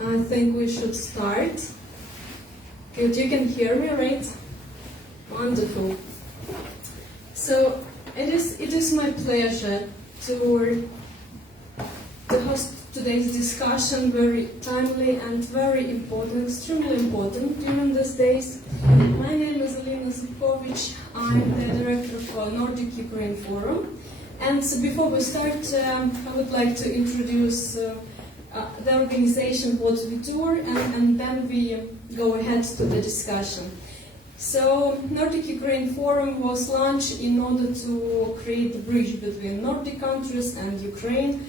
I think we should start. Good, you can hear me, right? Wonderful. So it is my pleasure to host today's discussion, very timely and very important, extremely important during these days. My name is Alina Zubkovic. I'm the director for Nordic Ukraine Forum. And so before we start, I would like to introduce the organization, what we do, and then we go ahead to the discussion. So, Nordic Ukraine Forum was launched in order to create a bridge between Nordic countries and Ukraine.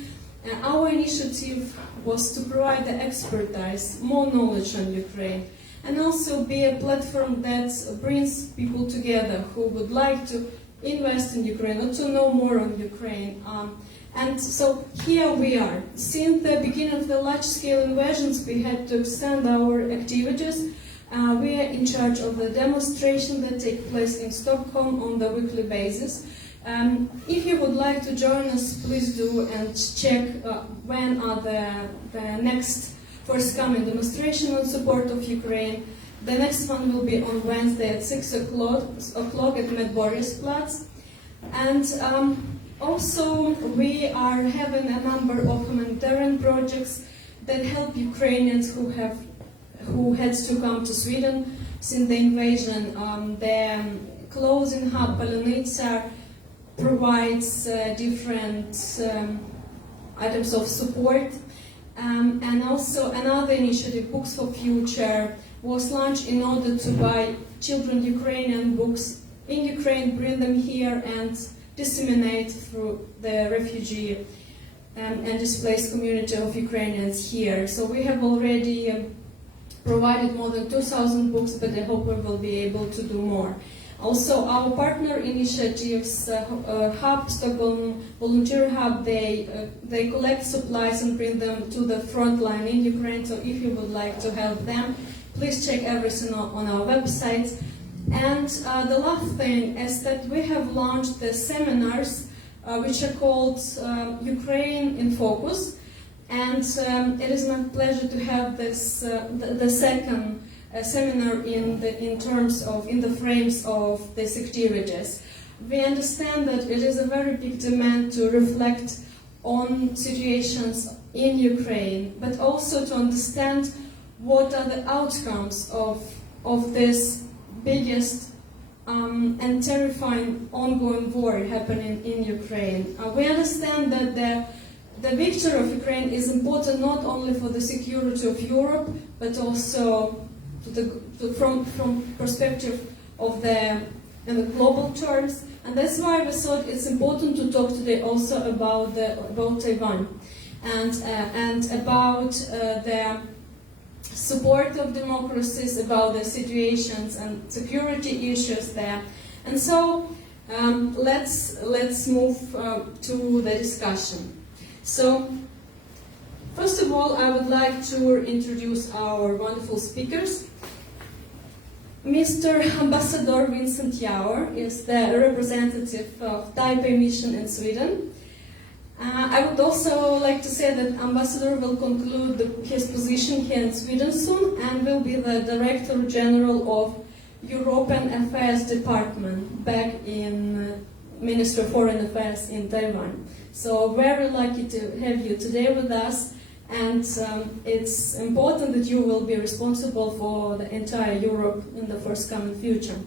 Our initiative was to provide the expertise, more knowledge on Ukraine, and also be a platform that brings people together who would like to invest in Ukraine or to know more on Ukraine. And so here we are. Since the beginning of the large-scale invasions, we had to extend our activities. We are in charge of the demonstration that take place in Stockholm on the weekly basis. If you would like to join us, please do and check when are the next forthcoming demonstration in support of Ukraine. The next one will be on Wednesday at 6 o'clock at Medborgsplatz. And also, we are having a number of humanitarian projects that help Ukrainians who had to come to Sweden since the invasion. The clothing hub Polonitsa provides different items of support. And also another initiative, Books for Future, was launched in order to buy children Ukrainian books in Ukraine, bring them here and disseminate through the refugee and displaced community of Ukrainians here. So we have already provided more than 2,000 books, but I hope we will be able to do more. Also, our partner initiatives, Hub, Stockholm Volunteer Hub, they collect supplies and bring them to the front line in Ukraine. So if you would like to help them, please check everything on our website. And the last thing is that we have launched the seminars, which are called Ukraine in Focus. And it is my pleasure to have this the second seminar in the frames of these activities. We understand that it is a very big demand to reflect on situations in Ukraine, but also to understand what are the outcomes of this biggest and terrifying ongoing war happening in Ukraine. We understand that the victory of Ukraine is important not only for the security of Europe, but also from perspective of the global terms. And that's why we thought it's important to talk today also about Taiwan and about the support of democracies, about the situations and security issues there. And so let's move to the discussion. So first of all, I would like to introduce our wonderful speakers. Mr. Ambassador Vincent Yauer is the representative of Taipei Mission in Sweden. I would also like to say that Ambassador will conclude his position here in Sweden soon and will be the Director General of European Affairs Department back in Ministry of Foreign Affairs in Taiwan. So very lucky to have you today with us, and it's important that you will be responsible for the entire Europe in the forthcoming future.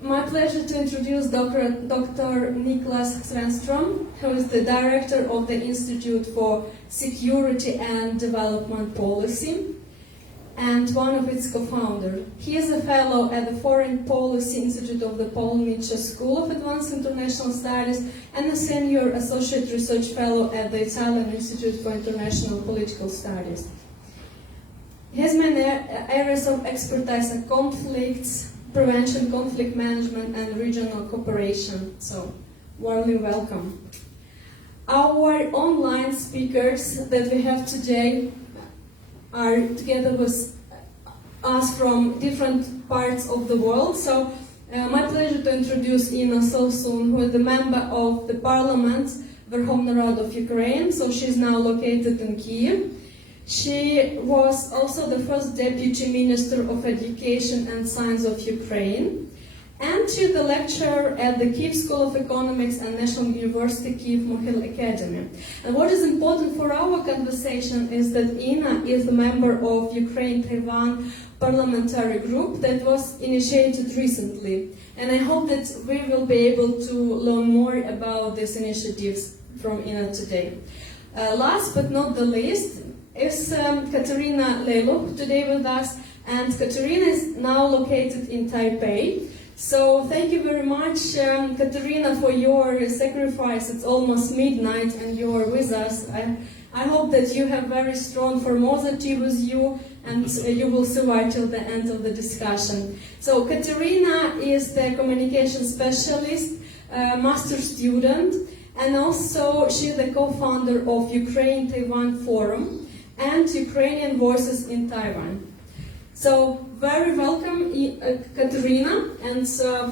My pleasure to introduce Dr. Niklas Svenström, who is the director of the Institute for Security and Development Policy and one of its co-founders. He is a fellow at the Foreign Policy Institute of the Paul Mitchell School of Advanced International Studies and a senior associate research fellow at the Italian Institute for International Political Studies. His main areas of expertise are conflicts, prevention, conflict management, and regional cooperation. So, warmly welcome. Our online speakers that we have today are together with us from different parts of the world. So, my pleasure to introduce Ina Sosun, who is the member of the Parliament Verkhovna Rada of Ukraine, so she's now located in Kiev. She was also the first Deputy Minister of Education and Science of Ukraine, and she's the lecturer at the Kiev School of Economics and National University Kiev Mohyl Academy. And what is important for our conversation is that Ina is a member of Ukraine-Taiwan parliamentary group that was initiated recently. And I hope that we will be able to learn more about these initiatives from Ina today. Last but not the least is Katerina Leiluk today with us, and Katerina is now located in Taipei. So thank you very much, Katerina, for your sacrifice. It's almost midnight and you're with us. I hope that you have very strong Formosity with you and you will survive till the end of the discussion. So Katerina is the communication specialist, master student, and also she's the co-founder of Ukraine-Taiwan Forum and Ukrainian Voices in Taiwan. So very welcome, Katerina, and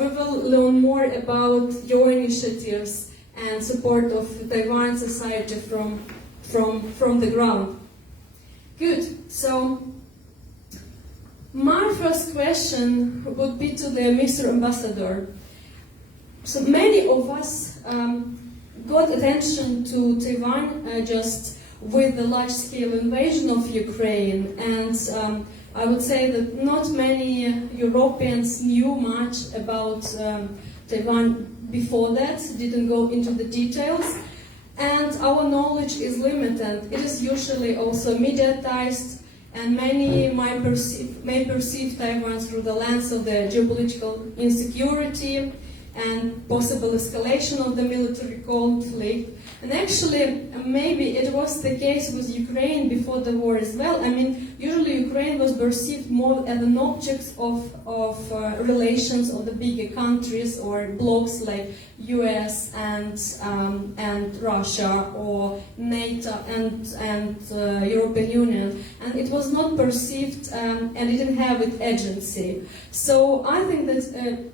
we will learn more about your initiatives and support of Taiwan society from the ground. Good. So my first question would be to the Mr. Ambassador. So many of us got attention to Taiwan just with the large-scale invasion of Ukraine, and I would say that not many Europeans knew much about Taiwan before that, didn't go into the details, and our knowledge is limited. It is usually also mediatized, and many may perceive Taiwan through the lens of the geopolitical insecurity and possible escalation of the military conflict. And actually, maybe it was the case with Ukraine before the war as well. I mean, usually Ukraine was perceived more as an object of relations of the bigger countries or blocs like US and Russia or NATO and European Union. And it was not perceived and it didn't have its agency. So I think that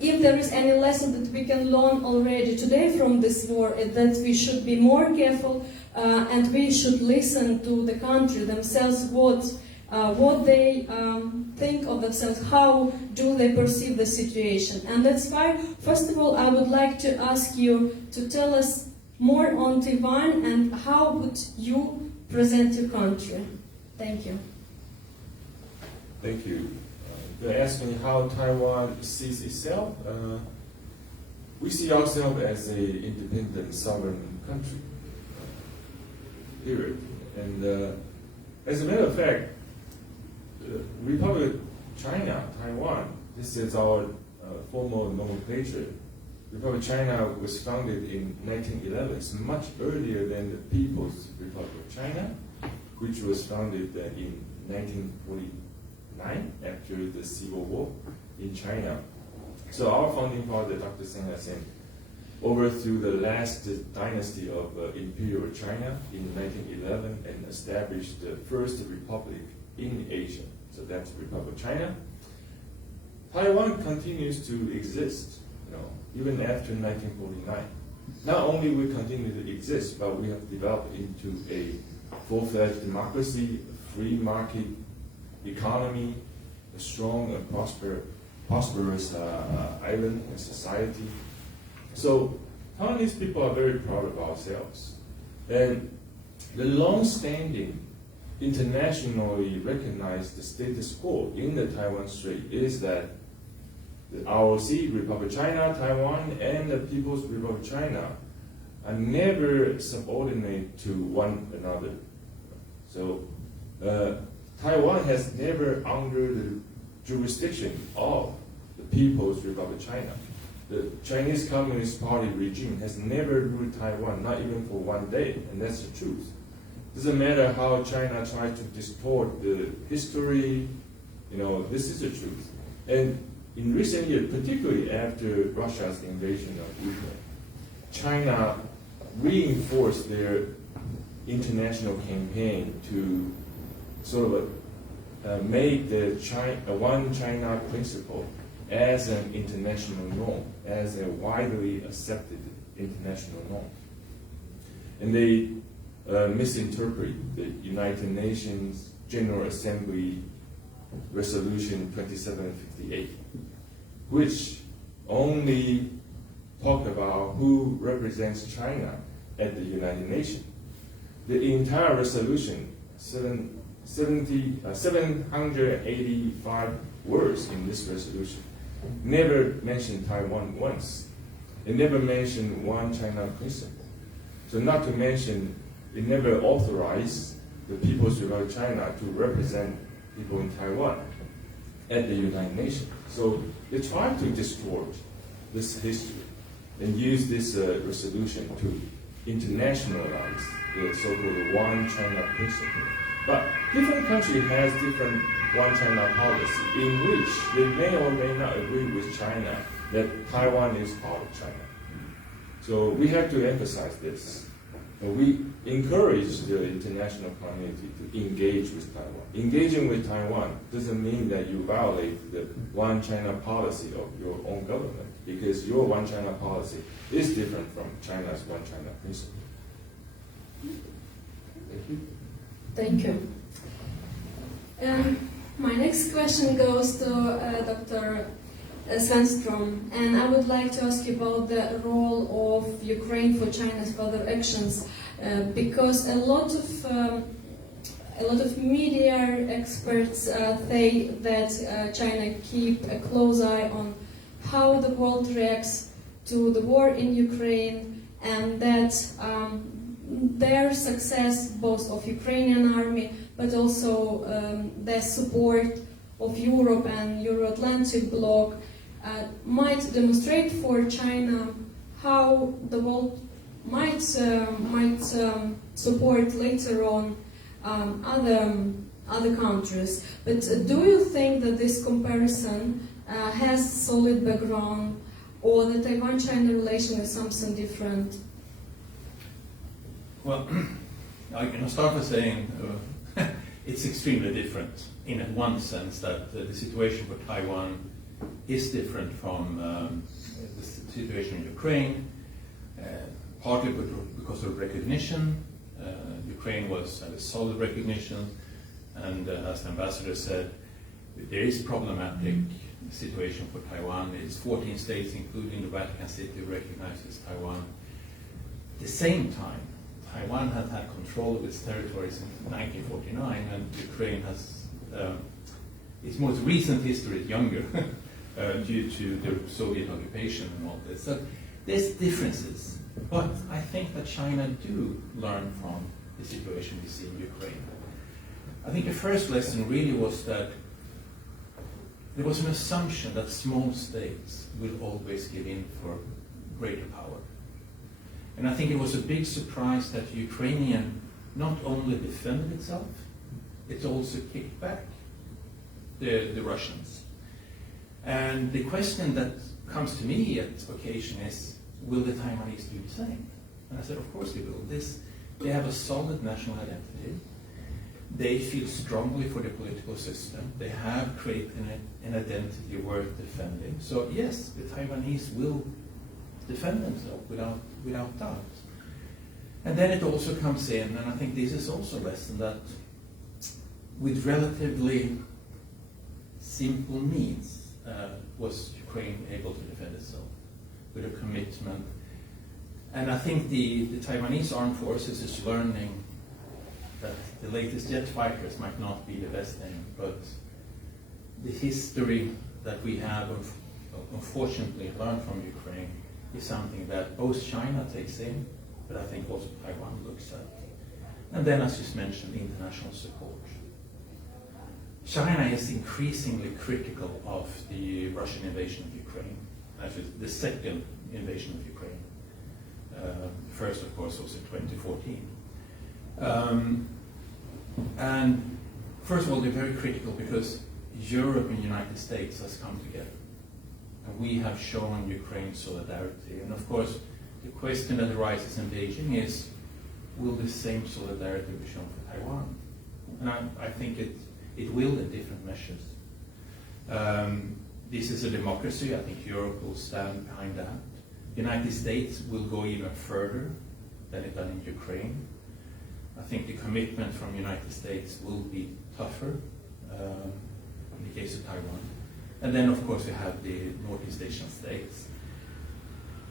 if there is any lesson that we can learn already today from this war, is that we should be more careful and we should listen to the country themselves, what they think of themselves, how do they perceive the situation. And that's why, first of all, I would like to ask you to tell us more on Taiwan and how would you present your country. Thank you. Thank you. You're asking how Taiwan sees itself. We see ourselves as an independent sovereign country, period. And as a matter of fact, Republic of China, Taiwan, this is our formal nomenclature. Republic of China was founded in 1911. It's much earlier than the People's Republic of China, which was founded in 1949. After the Civil War in China. So our founding father, Dr. Sun Yat-sen, overthrew the last dynasty of Imperial China in 1911 and established the first republic in Asia. So that's the Republic of China. Taiwan continues to exist, even after 1949. Not only we continue to exist, but we have developed into a full-fledged democracy, free market economy, a strong and prosperous island and society. So Taiwanese people are very proud of ourselves. And the long-standing, internationally recognized status quo in the Taiwan Strait is that the ROC, Republic of China, Taiwan, and the People's Republic of China are never subordinate to one another. So Taiwan has never under the jurisdiction of the People's Republic of China. The Chinese Communist Party regime has never ruled Taiwan, not even for one day, and that's the truth. Doesn't matter how China tries to distort the history, this is the truth. And in recent years, particularly after Russia's invasion of Ukraine, China reinforced their international campaign to sort of make the one China principle as an international norm, as a widely accepted international norm. and they misinterpret the United Nations General Assembly Resolution 2758, which only talk about who represents China at the United Nations. The entire resolution, 785 words in this resolution, never mentioned Taiwan once. It never mentioned one China principle. So not to mention, it never authorized the People's Republic of China to represent people in Taiwan at the United Nations. So they tried to distort this history and use this resolution to internationalize the so-called one China principle. But different countries has different one China policy in which they may or may not agree with China that Taiwan is part of China. So we have to emphasize this. We encourage the international community to engage with Taiwan. Engaging with Taiwan doesn't mean that you violate the one China policy of your own government, because your one China policy is different from China's one China principle. Thank you. Thank you. My next question goes to Dr. Svenstrom, and I would like to ask you about the role of Ukraine for China's further actions, because a lot of media experts say that China keep a close eye on how the world reacts to the war in Ukraine, and that their success, both of Ukrainian army, but also their support of Europe and Euro-Atlantic bloc, might demonstrate for China how the world might support later on other countries. But do you think that this comparison has solid background, or the Taiwan-China relation is something different? Well, I can start by saying it's extremely different in one sense, that the situation for Taiwan is different from the situation in Ukraine, partly because of recognition. Ukraine had a solid recognition, and as the ambassador said, there is problematic situation for Taiwan. It's 14 states, including the Vatican City, recognizes Taiwan. At the same time, Taiwan has had control of its territories since 1949, and Ukraine has its most recent history is younger due to the Soviet occupation and all this. So there's differences, but I think that China do learn from the situation we see in Ukraine. I think the first lesson really was that there was an assumption that small states will always give in for greater power. And I think it was a big surprise that Ukrainian not only defended itself, it also kicked back the Russians. And the question that comes to me at occasion is, will the Taiwanese do the same? And I said, of course they will. They have a solid national identity. They feel strongly for the political system. They have created an identity worth defending. So yes, the Taiwanese will defend themselves without doubt. And then it also comes in, and I think this is also a lesson, that with relatively simple means was Ukraine able to defend itself, with a commitment. And I think the Taiwanese armed forces is learning that the latest jet fighters might not be the best thing, but the history that we have unfortunately learned from Ukraine is something that both China takes in, but I think also Taiwan looks at. And then, as you mentioned, international support. China is increasingly critical of the Russian invasion of Ukraine, actually the second invasion of Ukraine. First, of course, was in 2014. And first of all, they're very critical because Europe and the United States has come together. And we have shown Ukraine solidarity. And of course, the question that arises in Beijing is, will the same solidarity be shown for Taiwan? And I think it will in different measures. This is a democracy. I think Europe will stand behind that. The United States will go even further than it done in Ukraine. I think the commitment from the United States will be tougher in the case of Taiwan. And then, of course, we have the Northeast Asian states.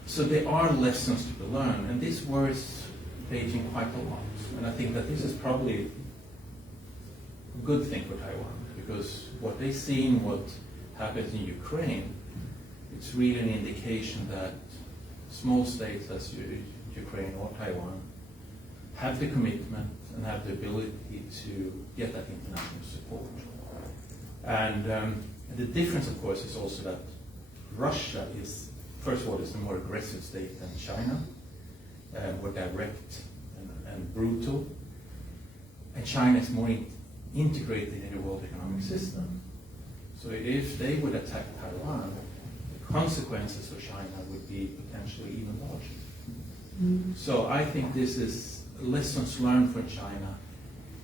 So there are lessons to be learned, and this worries Beijing quite a lot. And I think that this is probably a good thing for Taiwan, because what they've seen, what happens in Ukraine, it's really an indication that small states as Ukraine or Taiwan have the commitment and have the ability to get that international support. And the difference, of course, is also that Russia is, first of all, is a more aggressive state than China, more direct and brutal. And China is more integrated in the world economic system. So if they would attack Taiwan, the consequences for China would be potentially even larger. Mm-hmm. So I think this is lessons learned from China.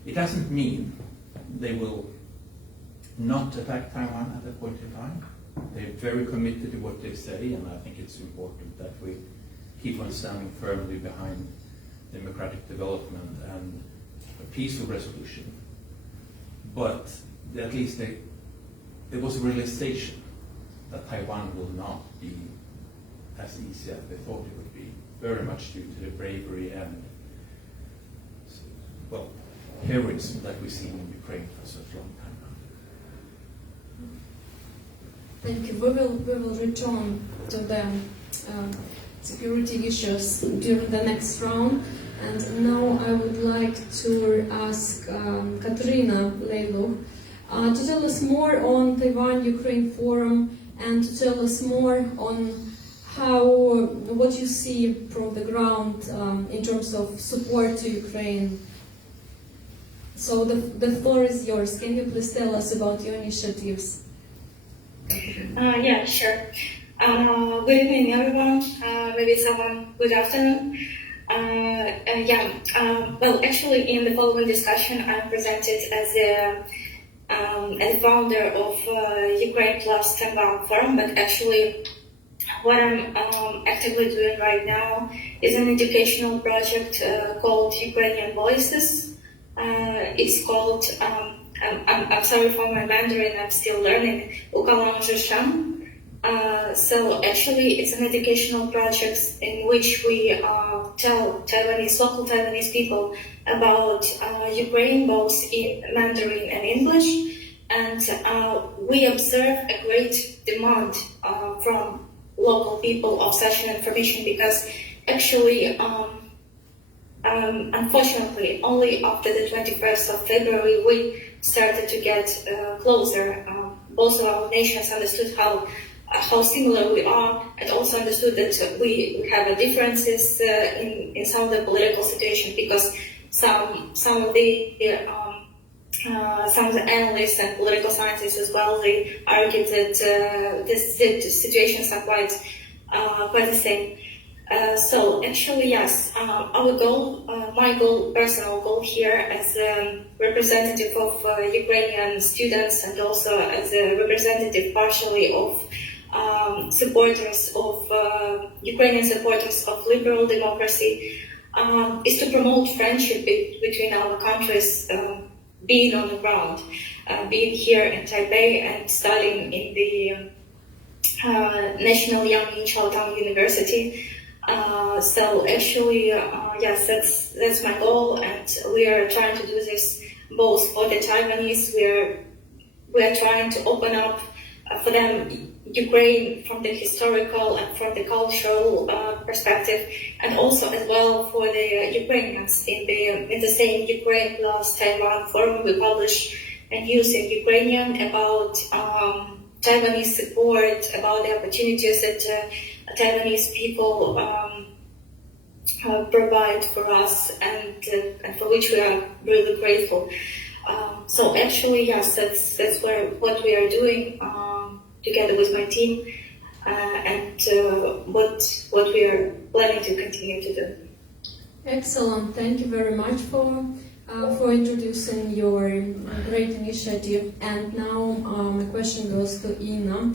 It doesn't mean they will not attack Taiwan at that point in time. They're very committed to what they say, and I think it's important that we keep on standing firmly behind democratic development and a peaceful resolution. But at least there was a realization that Taiwan will not be as easy as they thought it would be, very much due to the bravery and, well, heroism that we've seen in Ukraine for such a long time now. Thank you. We will return to the security issues during the next round. And now I would like to ask Katerina Leiluch to tell us more on Taiwan-Ukraine Forum and to tell us more on what you see from the ground in terms of support to Ukraine. So the floor is yours. Can you please tell us about your initiatives? Yeah, sure. Good evening, everyone. Maybe someone good afternoon. Well, actually, in the following discussion, I'm presented as a founder of Ukraine Plus Taiwan Forum, but actually, what I'm actively doing right now is an educational project called Ukrainian Voices. It's called, I'm sorry for my Mandarin, I'm still learning, So actually, it's an educational project in which we tell local Taiwanese people about Ukraine, both in Mandarin and English, and we observe a great demand from local people of such an information, because actually, unfortunately, only after the 21st of February, we started to get closer. Both of our nations understood how similar we are, and also understood that we have differences in some of the political situation, because some of the analysts and political scientists as well, they argued that the situations are quite the same. So actually, yes, our goal, my personal goal here as a representative of Ukrainian students, and also as a representative partially of supporters of Ukrainian supporters of liberal democracy, is to promote friendship between our countries, being on the ground, being here in Taipei and studying in the National Young in Chinatown University. So actually, yes, that's my goal, and we are trying to do this both for the Taiwanese. We are trying to open up for them Ukraine from the historical and from the cultural perspective, and also as well for the Ukrainians. In the same Ukraine Plus Taiwan Forum, we publish news in Ukrainian about Taiwanese support, about the opportunities that Taiwanese people provide for us, and for which we are really grateful. So actually, yes, that's what we are doing together with my team, and what we are planning to continue to do. Excellent. Thank you very much for introducing your great initiative. And now my question goes to Ina.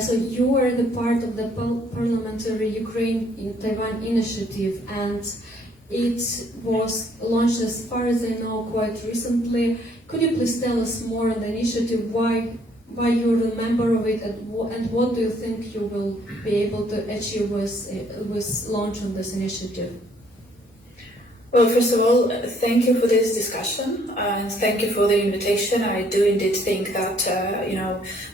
So you are the part of the Parliamentary Ukraine in Taiwan initiative, and It was launched, as far as I know, quite recently. Could you please tell us more on the initiative, why you're a member of it, and what do you think you will be able to achieve with launch of this initiative? Well, first of all, thank you for this discussion and thank you for the invitation. I do indeed think that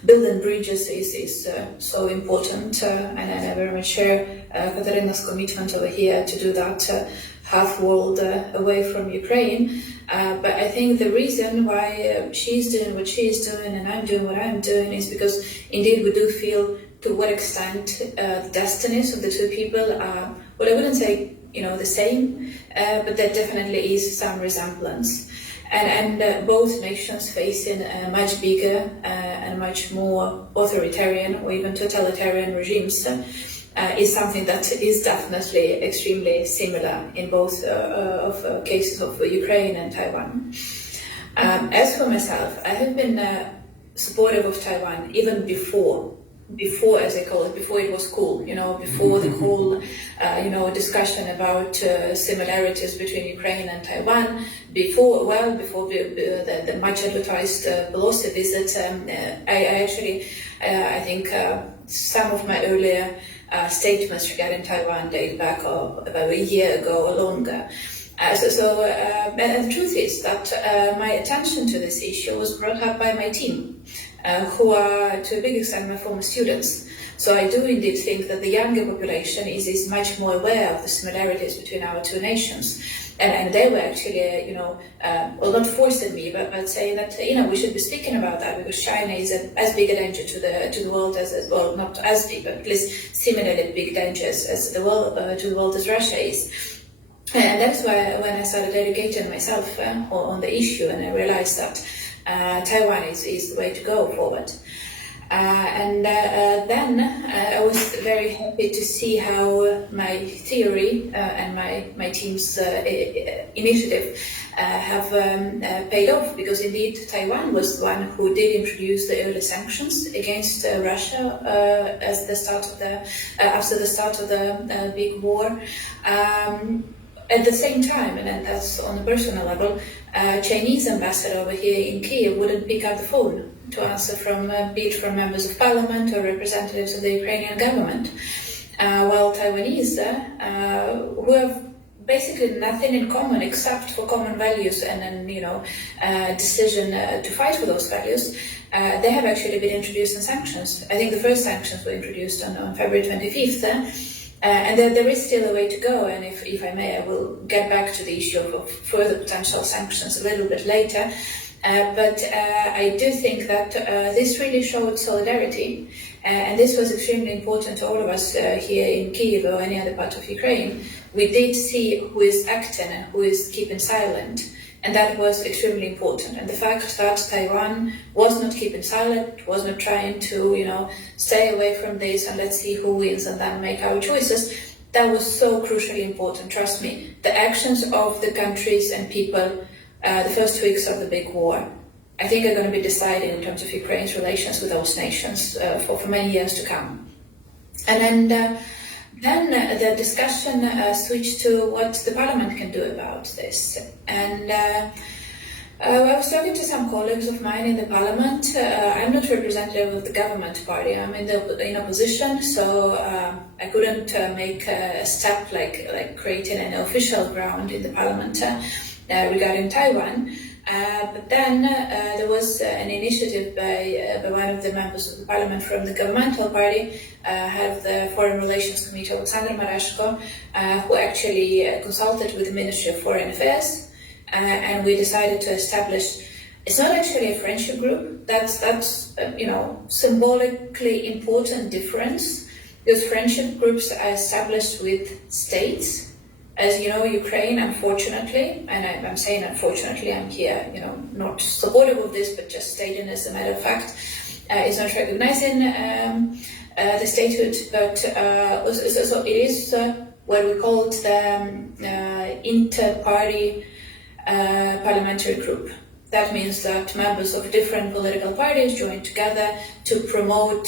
building bridges is so important, and I very much share Katarina's commitment over here to do that half world away from Ukraine. But I think the reason why she's doing what she's doing and I'm doing what I'm doing is because indeed we do feel to what extent the destinies of the two people are, well, I wouldn't say the same, but there definitely is some resemblance. And both nations facing much bigger and much more authoritarian or even totalitarian regimes is something that is definitely extremely similar in both of cases of Ukraine and Taiwan. As for myself, I have been supportive of Taiwan even before, as I call it, before it was cool, before the whole, discussion about similarities between Ukraine and Taiwan, before the much advertised Pelosi visit. I think some of my earlier statements regarding Taiwan date back about a year ago or longer. And the truth is that my attention to this issue was brought up by my team, who are to a big extent my former students. So I do indeed think that the younger population is much more aware of the similarities between our two nations. And they were actually, not forcing me, but saying that, we should be speaking about that because China is as big a danger to the world as well, not as big, but at least similarly big dangers as to the world as Russia is. And that's why when I started educating myself on the issue, and I realized that Taiwan is the way to go forward. Then I was very happy to see how my theory and my team's initiative have paid off, because indeed Taiwan was the one who did introduce the early sanctions against Russia after the start of the big war. At the same time, and that's on a personal level, Chinese ambassador over here in Kiev wouldn't pick up the phone to answer be it from members of parliament or representatives of the Ukrainian government, while Taiwanese, who have basically nothing in common except for common values and decision to fight for those values, they have actually been introducing sanctions. I think the first sanctions were introduced on February 25th. And there is still a way to go, and if I may, I will get back to the issue of further potential sanctions a little bit later. But I do think that this really showed solidarity, and this was extremely important to all of us here in Kyiv or any other part of Ukraine. We did see who is acting and who is keeping silent, and that was extremely important. And the fact that Taiwan was not keeping silent, was not trying to, stay away from this and let's see who wins and then make our choices, that was so crucially important. Trust me, the actions of the countries and people the first weeks of the big war, I think are going to be deciding in terms of Ukraine's relations with those nations for many years to come. And then the discussion switched to what the parliament can do about this. And I was talking to some colleagues of mine in the parliament. I'm not representative of the government party. I'm in opposition, so I couldn't make a step like creating an official ground in the parliament regarding Taiwan. But then there was an initiative by one of the members of the parliament from the governmental party, head of the Foreign Relations Committee, Alexander Marashko, who actually consulted with the Ministry of Foreign Affairs, and we decided to establish. It's not actually a friendship group. That's symbolically important difference, because friendship groups are established with states. As you know, Ukraine, unfortunately, and I'm saying unfortunately, I'm here, not supportive of this, but just stating as a matter of fact, is not recognizing the statehood, but so it is what we call it the inter-party parliamentary group. That means that members of different political parties join together to promote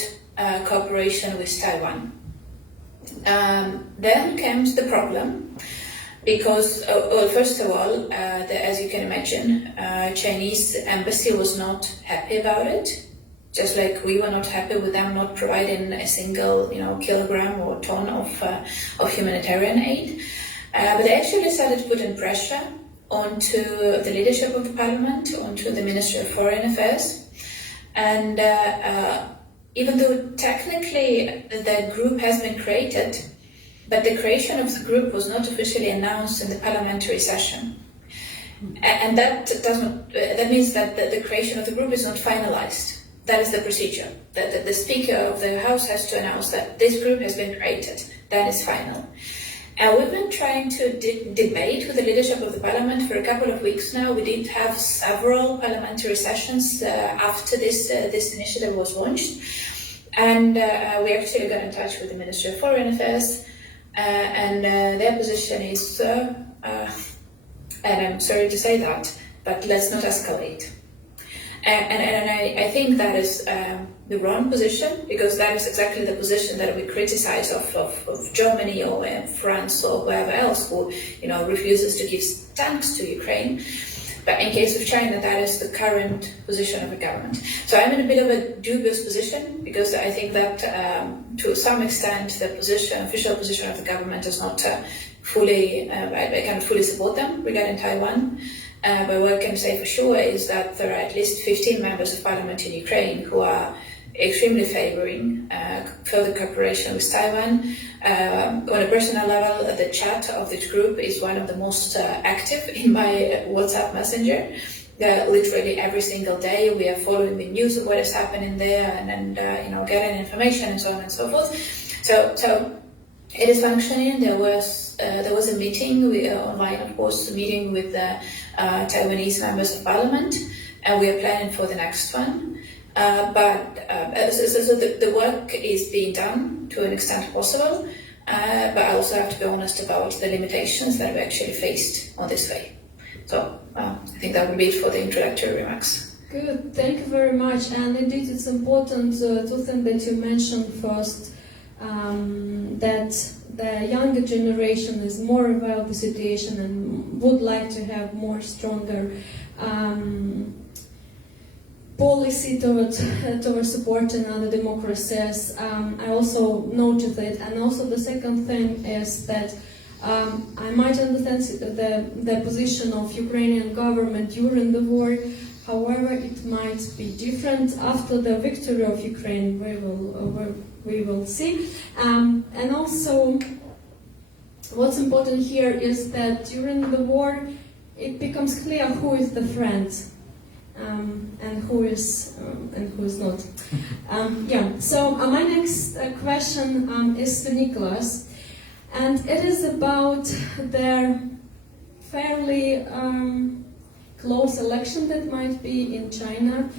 cooperation with Taiwan. Then comes the problem. Because, well, first of all, as you can imagine, Chinese embassy was not happy about it. Just like we were not happy with them not providing a single, kilogram or ton of humanitarian aid. But they actually started putting pressure onto the leadership of the parliament, onto the Ministry of Foreign Affairs. And even though technically the group has been created, but the creation of the group was not officially announced in the parliamentary session. And that means that the creation of the group is not finalized. That is the procedure. The Speaker of the House has to announce that this group has been created. That is final. And we've been trying to debate with the leadership of the parliament for a couple of weeks now. We did have several parliamentary sessions after this initiative was launched. And we actually got in touch with the Ministry of Foreign Affairs. And their position is, and I'm sorry to say that, but let's not escalate. And I think that is the wrong position, because that is exactly the position that we criticize of Germany or France or whoever else who refuses to give tanks to Ukraine. But in case of China, that is the current position of the government. So I'm in a bit of a dubious position, because I think that to some extent the official position of the government is not fully, I cannot fully support them regarding Taiwan. But what I can say for sure is that there are at least 15 members of parliament in Ukraine who are extremely favoring further cooperation with Taiwan. On a personal level, the chat of this group is one of the most active in my WhatsApp messenger. Literally every single day we are following the news of what is happening there and getting information and so on and so forth. So it is functioning. There was a meeting online, of course, a meeting with the Taiwanese members of parliament, and we are planning for the next one. But the work is being done to an extent possible, but I also have to be honest about the limitations that we actually faced on this way. So I think that would be it for the introductory remarks. Good, thank you very much. And indeed, it's important two things that you mentioned first. That the younger generation is more aware of the situation and would like to have more stronger policy towards supporting other democracies. I also noted it, and also the second thing is that I might understand the position of Ukrainian government during the war. However, it might be different after the victory of Ukraine. We will see. And also, what's important here is that during the war, it becomes clear who is the friend and who is not. So my next question is to Nicholas, and it is about their fairly close election that might be in China.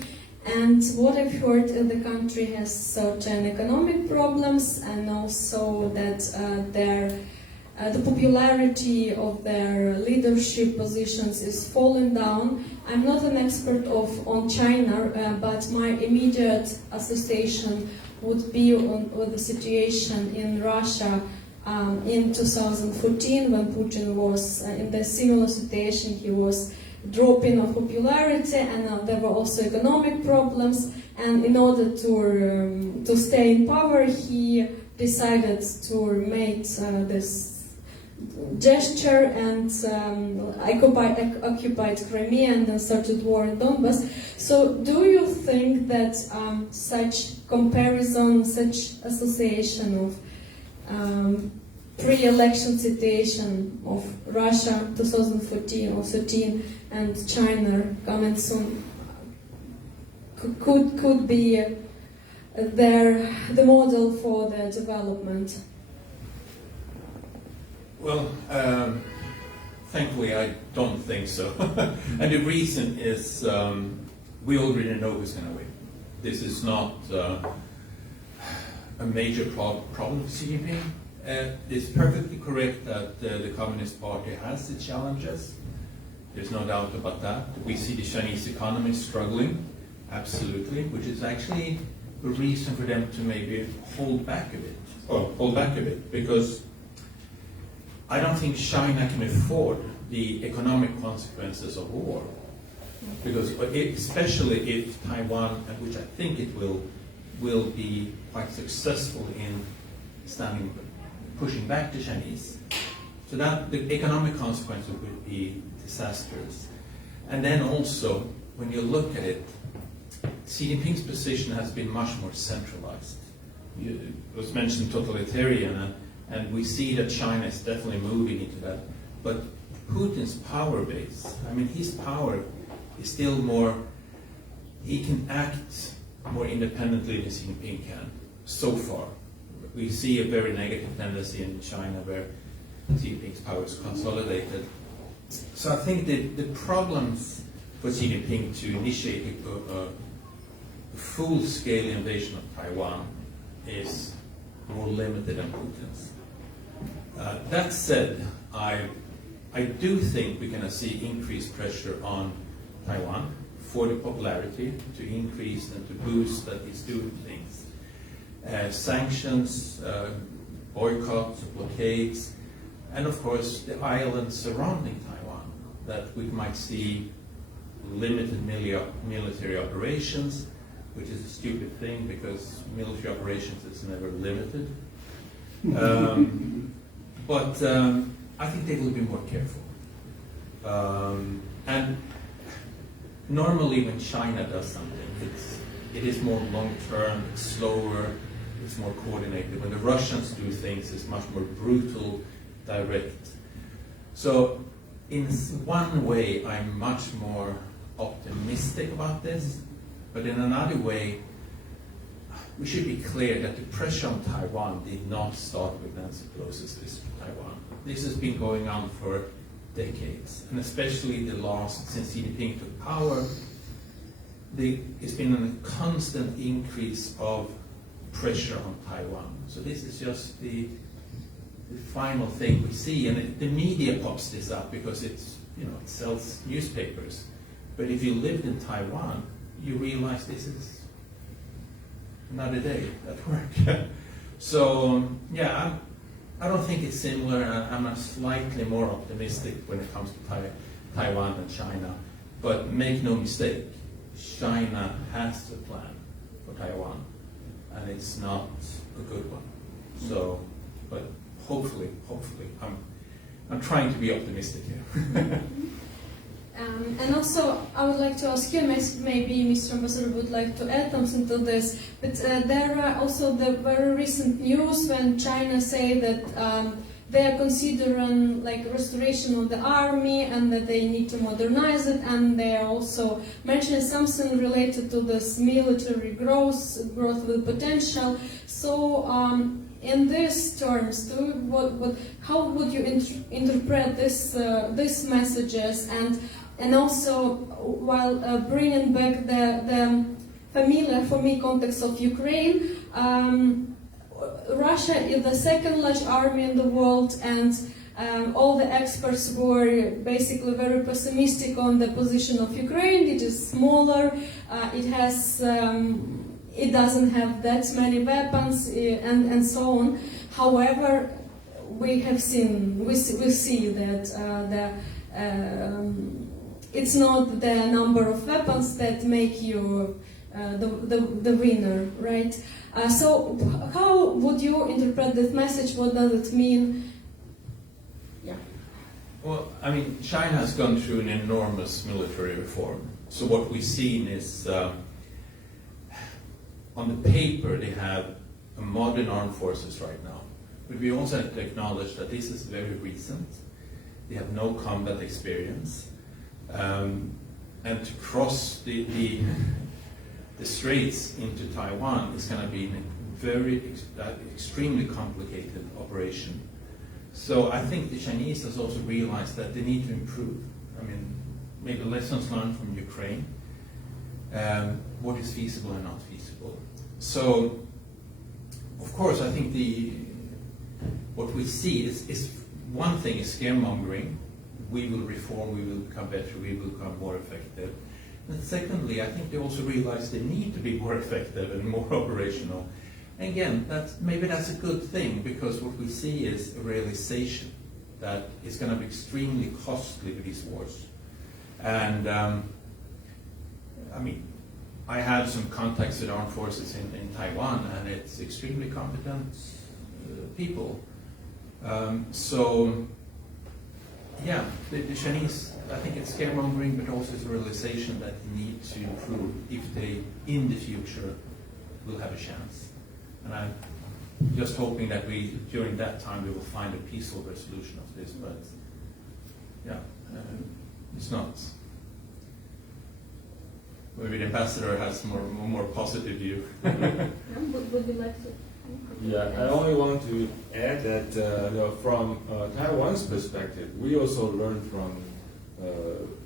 And what I've heard, the country has certain economic problems, and also that the popularity of their leadership positions is falling down. I'm not an expert on China, but my immediate association would be with the situation in Russia in 2014, when Putin was in the similar situation. He was dropping of popularity, and there were also economic problems, and in order to stay in power, he decided to make this gesture and occupied Crimea and then started war in Donbass. So do you think that such comparison, such association of pre-election situation of Russia 2014 or 13 and China coming soon could be the model for the development? Well, thankfully I don't think so. And the reason is we already know who's going to win. This is not a major problem for Xi Jinping. It's perfectly correct that the Communist Party has its challenges. There's no doubt about that. We see the Chinese economy struggling, absolutely, which is actually a reason for them to maybe hold back a bit, because, well, hold back a bit, because, you know, the Chinese economy is struggling, absolutely, which is actually a reason for them to maybe hold back a bit, because, well, hold back a bit, because, you know, the Chinese economy is struggling, absolutely, which is actually a reason for them to maybe hold back a bit, because I don't think China can afford the economic consequences of war. Because especially if Taiwan, which I think it will be quite successful in pushing back the Chinese. So that the economic consequences would be disastrous. And then also, when you look at it, Xi Jinping's position has been much more centralized. It was mentioned totalitarian, and we see that China is definitely moving into that. But Putin's power base, I mean, his power is still more, he can act more independently than Xi Jinping can, so far. We see a very negative tendency in China where Xi Jinping's power is consolidated. So I think the problems for Xi Jinping to initiate a full-scale invasion of Taiwan is more limited than Putin's. That said, I do think we're going to see increased pressure on Taiwan for the popularity to increase and to boost that he's doing things. Sanctions, boycotts, blockades, and of course the islands surrounding Taiwan, that we might see limited military operations, which is a stupid thing because military operations is never limited. But I think they will be more careful. And normally when China does something, it is more long-term, it's slower, it's more coordinated. When the Russians do things, it's much more brutal, direct. So in one way, I'm much more optimistic about this, but in another way, we should be clear that the pressure on Taiwan did not start with Nancy Pelosi's visit to Taiwan. This has been going on for decades, and especially since Xi Jinping took power, it's been a constant increase of pressure on Taiwan. So this is just the final thing we see, and the media pops this up because it sells newspapers. But if you lived in Taiwan, you realize this is another day at work. So yeah, I don't think it's similar. I'm slightly more optimistic when it comes to Taiwan than China. But make no mistake, China has a plan for Taiwan, and it's not a good one. So, but hopefully, I'm trying to be optimistic here. And also, I would like to ask you, maybe Mr. Ambassador would like to add something to this, but there are also the very recent news when China say that they are considering like restoration of the army and that they need to modernize it, and they are also mentioning something related to this military growth with potential. So in these terms, how would you interpret these messages, and also while bringing back the familiar for me context of Ukraine, Russia is the second largest army in the world, and all the experts were basically very pessimistic on the position of Ukraine. It is smaller, it doesn't have that many weapons, and so on. However, we see that it's not the number of weapons that make you the winner, right? So how would you interpret this message? What does it mean? Yeah. Well, I mean, China has gone through an enormous military reform. So what we've seen is, on the paper, they have a modern armed forces right now. But we also have to acknowledge that this is very recent. They have no combat experience. And to cross the straits into Taiwan is going to be a extremely complicated operation. So I think the Chinese has also realized that they need to improve. I mean, maybe lessons learned from Ukraine, what is feasible and not feasible. So, of course, I think what we see is one thing is scaremongering. We will reform, we will become better, we will become more effective. And secondly, I think they also realize they need to be more effective and more operational. And again, maybe that's a good thing, because what we see is a realization that is going to be extremely costly with these wars. And I mean, I have some contacts with armed forces in Taiwan, and it's extremely competent people. So, yeah, the Chinese, I think it's scaremongering, but also it's a realization that they need to improve if they, in the future, will have a chance. And I'm just hoping that during that time, we will find a peaceful resolution of this. But, yeah, it's not. Maybe the ambassador has more positive view. Would you like to? Yeah, I only want to add that from Taiwan's perspective, we also learned from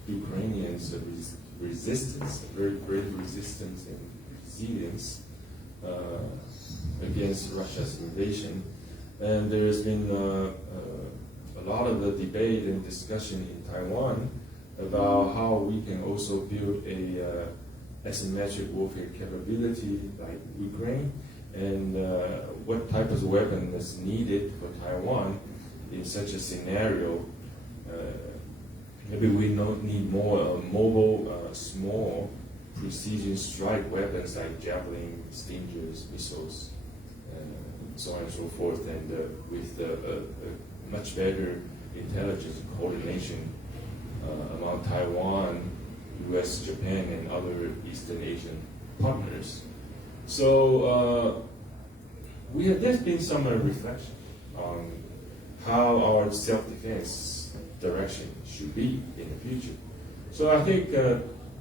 Ukrainians' resistance, very great resistance and resilience against Russia's invasion. And there has been a lot of the debate and discussion in Taiwan about how we can also build a asymmetric warfare capability like Ukraine, and what type of weapon is needed for Taiwan in such a scenario. Maybe we need more mobile, small, precision strike weapons like javelin, stingers, missiles, and so on and so forth, and with a much better intelligence and coordination among Taiwan, US, Japan, and other Eastern Asian partners. So there's been some reflection on how our self-defense direction should be in the future. So I think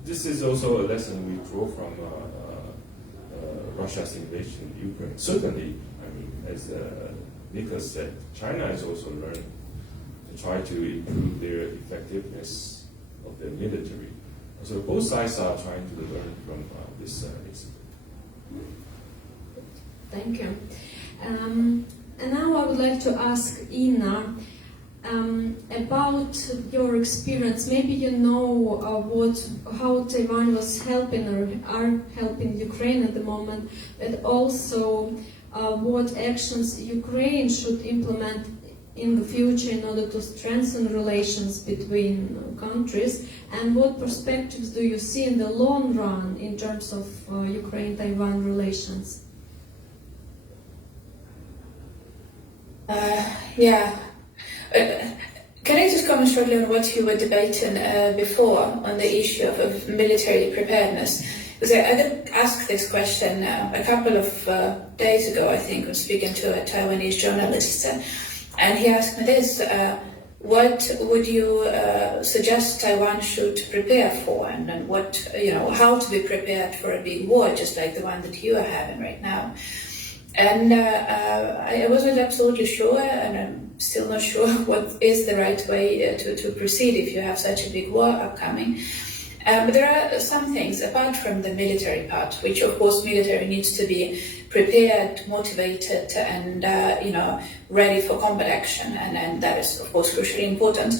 this is also a lesson we draw from Russia's invasion of Ukraine. Certainly, I mean, as Nicholas said, China is also learning to try to improve their effectiveness of their military. So both sides are trying to learn from this incident. Thank you. And now I would like to ask Ina about your experience. Maybe you know how Taiwan was helping or are helping Ukraine at the moment, but also what actions Ukraine should implement in the future in order to strengthen relations between countries, and what perspectives do you see in the long run in terms of Ukraine-Taiwan relations? Can I just comment shortly on what you were debating before on the issue of military preparedness? Because I got asked this question a couple of days ago, I think, when speaking to a Taiwanese journalist. And he asked me this, what would you suggest Taiwan should prepare for, and what, how to be prepared for a big war, just like the one that you are having right now? And I wasn't absolutely sure, and I'm still not sure what is the right way to proceed if you have such a big war upcoming. But there are some things, apart from the military part, which of course military needs to be prepared, motivated, and ready for combat action, and that is of course crucially important.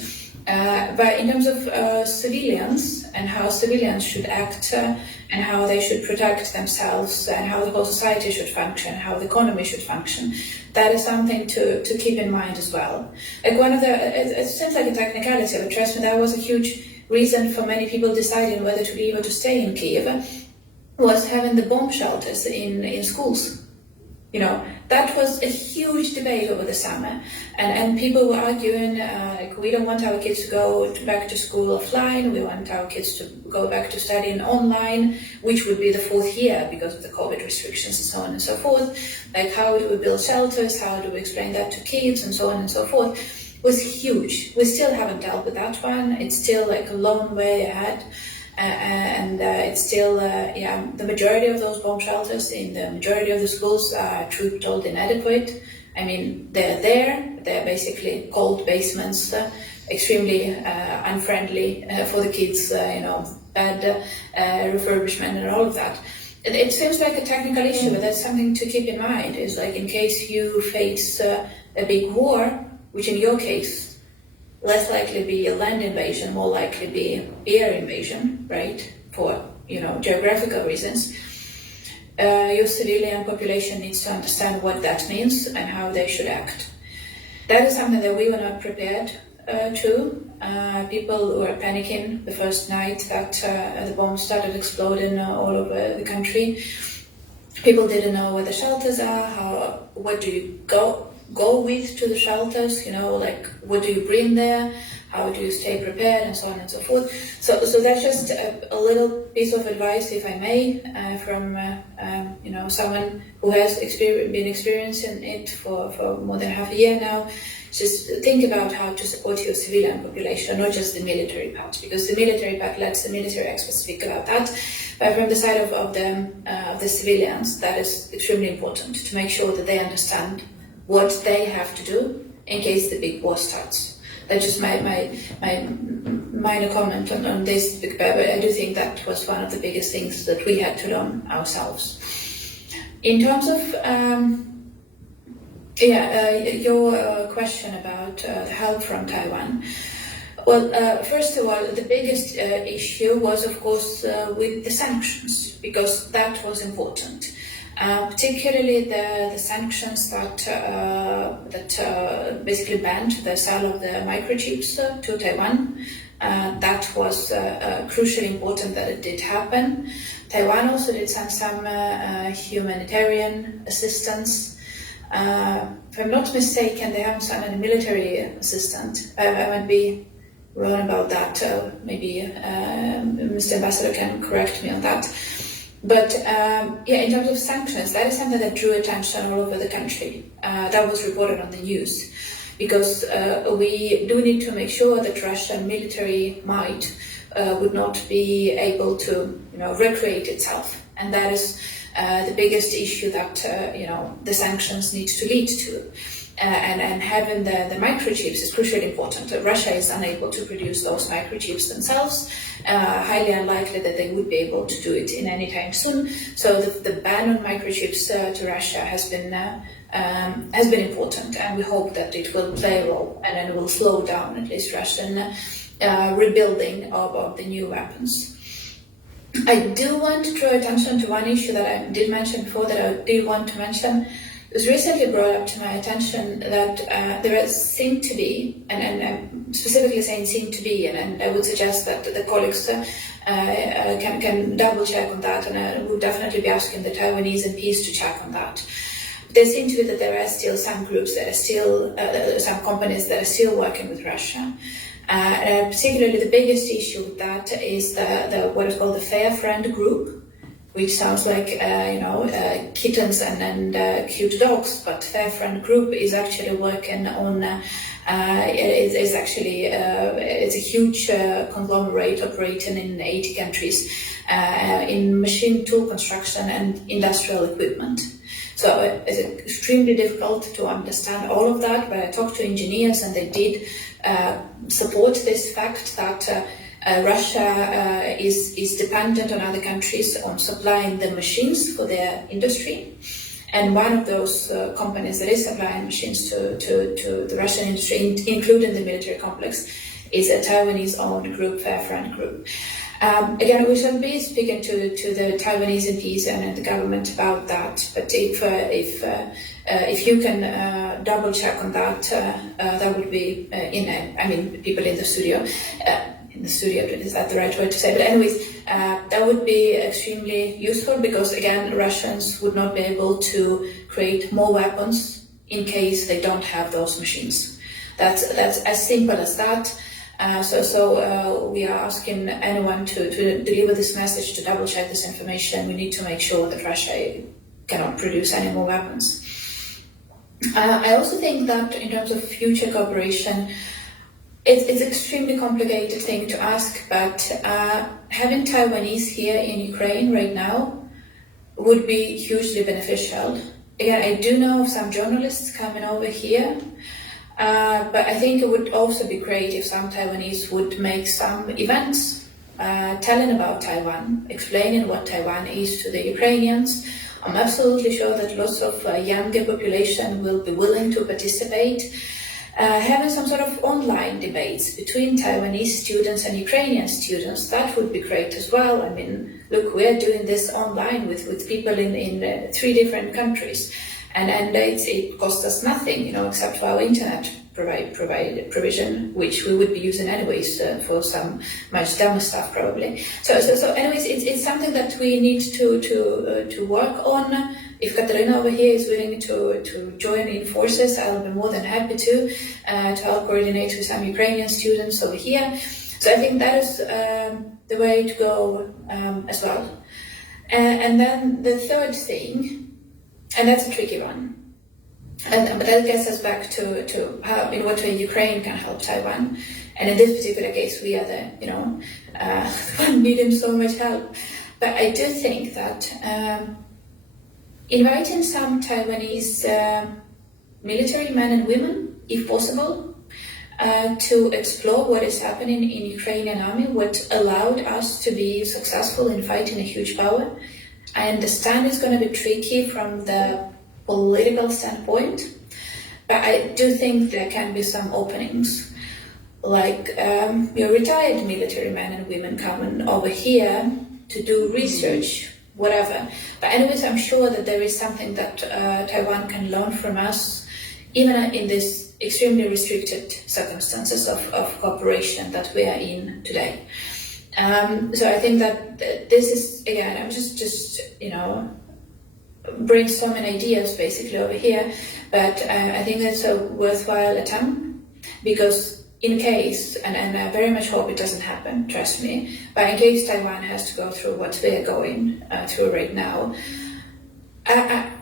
But in terms of civilians and how civilians should act and how they should protect themselves and how the whole society should function, how the economy should function, that is something to keep in mind as well. Like it seems like a technicality, but trust me, that was a huge reason for many people deciding whether to leave or to stay in Kiev, was having the bomb shelters in schools. That was a huge debate over the summer, and people were arguing like, we don't want our kids to go back to school offline, we want our kids to go back to studying online, which would be the 4th year because of the COVID restrictions and so on and so forth. Like, how do we build shelters, how do we explain that to kids, and so on and so forth. It was huge. We still haven't dealt with that one. It's still like a long way ahead. And it's still, the majority of those bomb shelters in the majority of the schools are, truth told, inadequate. I mean, they're there. They're basically cold basements, extremely unfriendly for the kids, bad refurbishment and all of that. It seems like a technical issue, but that's something to keep in mind. Is like, in case you face a big war, which in your case less likely be a land invasion, more likely be air invasion, right? For geographical reasons. Your civilian population needs to understand what that means and how they should act. That is something that we were not prepared to. People were panicking the first night that the bombs started exploding all over the country. People didn't know where the shelters are, what do you go with to the shelters, like what do you bring there, how do you stay prepared, and so on and so forth. So that's just a little piece of advice, if I may, from someone who has been experiencing it for more than half a year now. Just think about how to support your civilian population, not just the military part, because the military part lets the military experts speak about that. But from the side of the civilians, that is extremely important to make sure that they understand what they have to do in case the big war starts. That's just my minor comment on this, but I do think that was one of the biggest things that we had to learn ourselves. In terms of your question about the help from Taiwan. Well, first of all, the biggest issue was, of course, with the sanctions, because that was important. Particularly the sanctions that basically banned the sale of the microchips to Taiwan. That was crucially important that it did happen. Taiwan also did some humanitarian assistance. If I'm not mistaken, they haven't sent any military assistance. I might be wrong about that. Maybe Mr. Ambassador can correct me on that. But in terms of sanctions, that is something that drew attention all over the country. That was reported on the news, because we do need to make sure that Russian military might would not be able to, recreate itself, and that is the biggest issue that the sanctions need to lead to. And having the microchips is crucially important. Russia is unable to produce those microchips themselves. Highly unlikely that they would be able to do it in any time soon. So the ban on microchips to Russia has been important, and we hope that it will play a role and it will slow down at least Russian rebuilding of the new weapons. I do want to draw attention to one issue that I did mention before that I did want to mention. It was recently brought up to my attention that there seem to be, and I'm specifically saying seem to be, and I would suggest that the colleagues can double check on that, and I would definitely be asking the Taiwanese MPs to check on that. There seem to be that there are still some groups that are still, some companies that are still working with Russia. Particularly the biggest issue with that is the what is called the Fair Friend Group, which sounds like kittens and cute dogs, but Fair Friend Group is actually working on it's a huge conglomerate operating in 80 countries in machine tool construction and industrial equipment. So it's extremely difficult to understand all of that, but I talked to engineers and they did support this fact that Russia is dependent on other countries on supplying the machines for their industry. And one of those companies that is supplying machines to the Russian industry, including the military complex, is a Taiwanese-owned group, Fair Friend Group. Again, we shall be speaking to the Taiwanese MPs and the government about that. But if you can double check on that, that would be people in the studio. Is that the right word to say? But anyways, that would be extremely useful, because again, Russians would not be able to create more weapons in case they don't have those machines. That's as simple as that. So we are asking anyone to deliver this message, to double check this information. We need to make sure that Russia cannot produce any more weapons. I also think that in terms of future cooperation, it's an extremely complicated thing to ask, but having Taiwanese here in Ukraine right now would be hugely beneficial. Again, I do know of some journalists coming over here, but I think it would also be great if some Taiwanese would make some events telling about Taiwan, explaining what Taiwan is to the Ukrainians. I'm absolutely sure that lots of younger population will be willing to participate. Having some sort of online debates between Taiwanese students and Ukrainian students, that would be great as well. I mean, look, we're doing this online with people in 3 different countries. and it costs us nothing, except for our internet provision, which we would be using anyways for some much dumber stuff probably. So anyways, it's something that we need to work on. If Katarina over here is willing to join in forces, I'll be more than happy to help coordinate with some Ukrainian students over here. So I think that is the way to go as well. And then the third thing, and that's a tricky one, but that gets us back to how, in what way Ukraine can help Taiwan. And in this particular case, we are the one needing so much help. But I do think that inviting some Taiwanese military men and women, if possible, to explore what is happening in Ukrainian army, what allowed us to be successful in fighting a huge power. I understand it's going to be tricky from the political standpoint, but I do think there can be some openings, like your retired military men and women coming over here to do research, whatever. But anyways, I'm sure that there is something that Taiwan can learn from us, even in this extremely restricted circumstances of cooperation that we are in today. So I think that this is, again, I'm just brainstorming ideas basically over here, but I think it's a worthwhile attempt, because in case, and I very much hope it doesn't happen, trust me, but in case Taiwan has to go through what we're going through right now,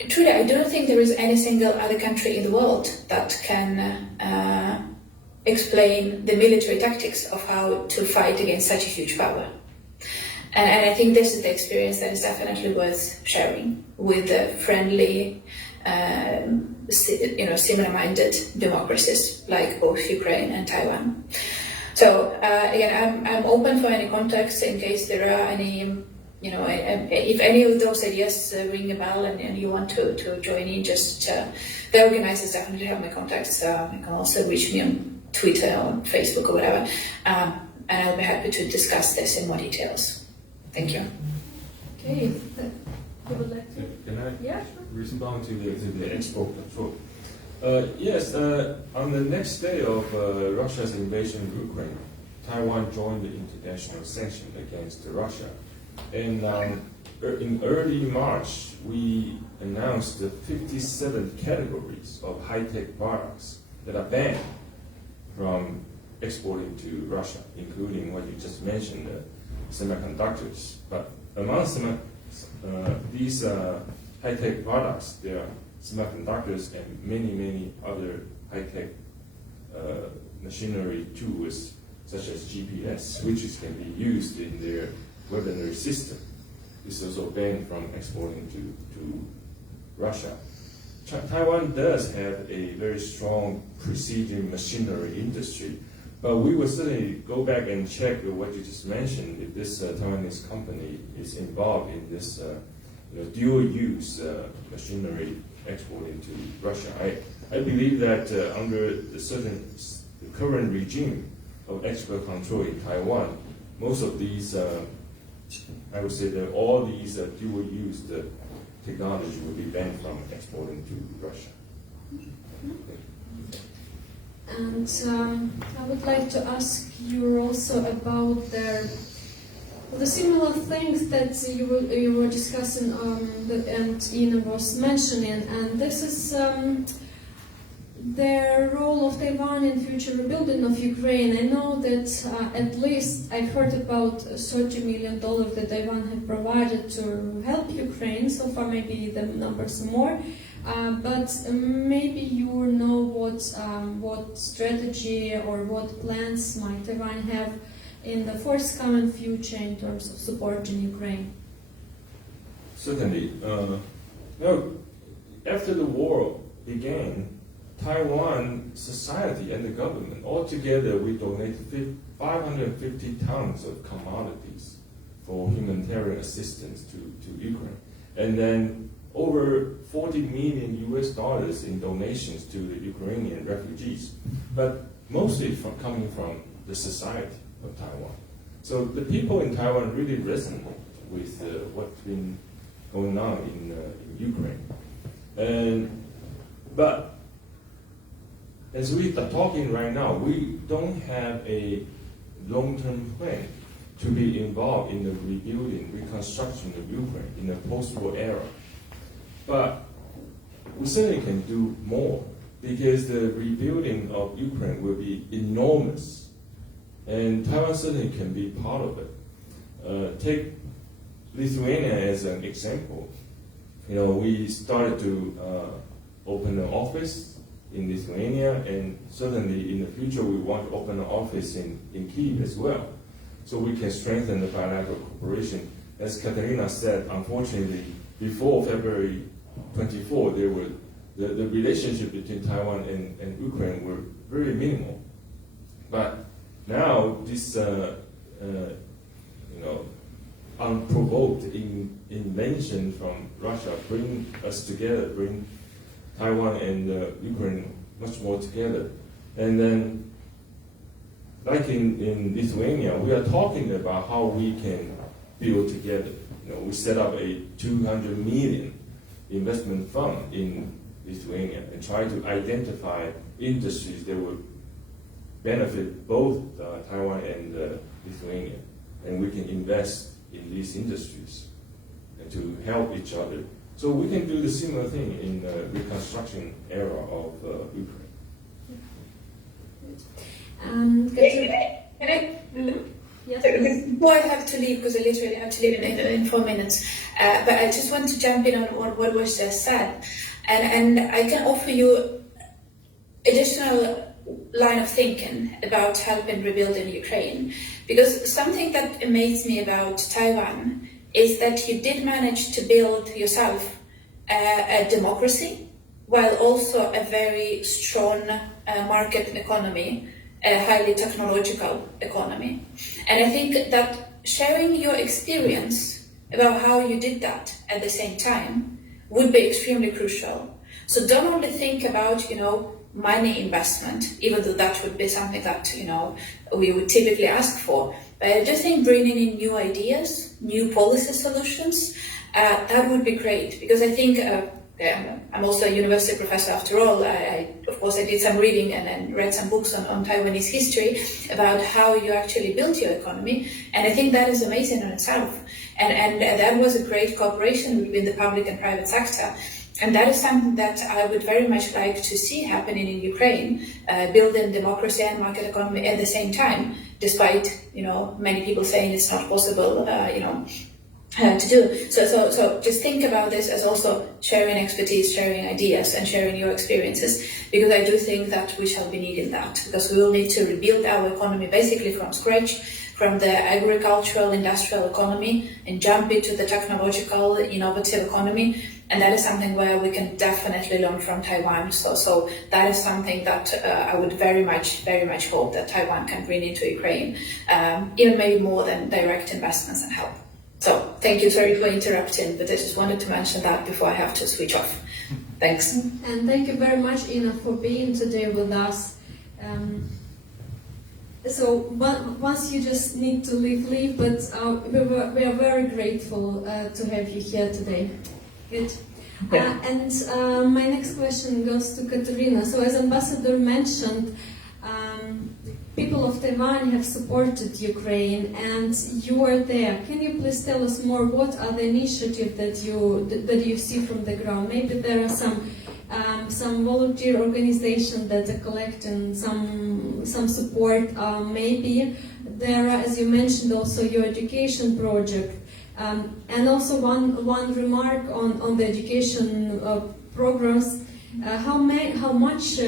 truly, I don't think there is any single other country in the world that can explain the military tactics of how to fight against such a huge power. And I think this is the experience that is definitely worth sharing with the friendly, similar-minded democracies like both Ukraine and Taiwan. So again, I'm open for any contacts in case there are any. If any of those ideas ring a bell and you want to join in, just the organizers definitely have my contacts. You can also reach me on Twitter or Facebook or whatever, and I'll be happy to discuss this in more details. Thank you. Okay, you would like to? Can I Yeah, respond to the export control? Yes, on the next day of Russia's invasion of Ukraine, Taiwan joined the international sanction against Russia. And in early March, we announced the 57 categories of high-tech products that are banned from exporting to Russia, including what you just mentioned, semiconductors. But among these high-tech products, there are semiconductors and many other high-tech machinery tools, such as GPS, which can be used in their weaponry system. Is also banned from exporting to Russia. Taiwan does have a very strong precision machinery industry, but we will certainly go back and check what you just mentioned, if this Taiwanese company is involved in this dual-use machinery exporting to Russia. I believe that under the current regime of export control in Taiwan, most of these I would say that all these dual-use technology will be banned from exporting to Russia. And I would like to ask you also about the similar things that you were discussing and Ina was mentioning, and this is the role of Taiwan in future rebuilding of Ukraine. I know that at least I've heard about $30 million that Taiwan have provided to help Ukraine. So far, maybe the numbers are more, but maybe you know what strategy or what plans might Taiwan have in the forthcoming future in terms of supporting Ukraine. Certainly. After the war began, Taiwan society and the government, altogether we donated 550 tons of commodities for humanitarian assistance to Ukraine. And then over $40 million in donations to the Ukrainian refugees, but mostly coming from the society of Taiwan. So the people in Taiwan really resonate with what's been going on in Ukraine. But as we are talking right now, we don't have a long-term plan to be involved in the rebuilding, reconstruction of Ukraine in the post-war era. But we certainly can do more, because the rebuilding of Ukraine will be enormous, and Taiwan certainly can be part of it. Take Lithuania as an example. We started to open an office in Lithuania, and certainly in the future we want to open an office in Kyiv as well, so we can strengthen the bilateral cooperation. As Katerina said, unfortunately, before February 24, the relationship between Taiwan and Ukraine were very minimal. But now this unprovoked invention from Russia bring us together, bring Taiwan and Ukraine much more together. And then, like in Lithuania, we are talking about how we can build together. We set up a 200 million investment fund in Lithuania and try to identify industries that would benefit both Taiwan and Lithuania, and we can invest in these industries and to help each other. So we can do the similar thing in the reconstruction era of Ukraine. Can I? Yes. Before I have to leave, because I literally have to leave in 4 minutes, but I just want to jump in on what was just said, and I can offer you additional line of thinking about helping rebuild in Ukraine, because something that amazed me about Taiwan is that you did manage to build yourself a democracy while also a very strong market economy, a highly technological economy. And I think that sharing your experience about how you did that at the same time would be extremely crucial. So don't only think about, money investment, even though that would be something that, we would typically ask for. But I just think bringing in new ideas, new policy solutions, that would be great. Because I think, I'm also a university professor after all. Of course, I did some reading and read some books on Taiwanese history about how you actually built your economy. And I think that is amazing in itself. And that was a great cooperation between the public and private sector. And that is something that I would very much like to see happening in Ukraine, building democracy and market economy at the same time, despite, many people saying it's not possible, to do. So just think about this as also sharing expertise, sharing ideas, and sharing your experiences, because I do think that we shall be needing that, because we will need to rebuild our economy basically from scratch, from the agricultural, industrial economy, and jump into the technological, innovative economy. And that is something where we can definitely learn from Taiwan. So that is something that I would very much hope that Taiwan can bring into Ukraine, even maybe more than direct investments and help. So thank you, sorry for interrupting, but I just wanted to mention that before I have to switch off. Thanks. And thank you very much, Ina, for being today with us. So once you just need to leave, but we are very grateful to have you here today. Good. And my next question goes to Katerina. So as Ambassador mentioned, people of Taiwan have supported Ukraine, and you are there. Can you please tell us more? What are the initiatives that you see from the ground? Maybe there are some volunteer organizations that are collecting some support. Maybe there are, as you mentioned, also your education project. And also one remark on the education programs. How much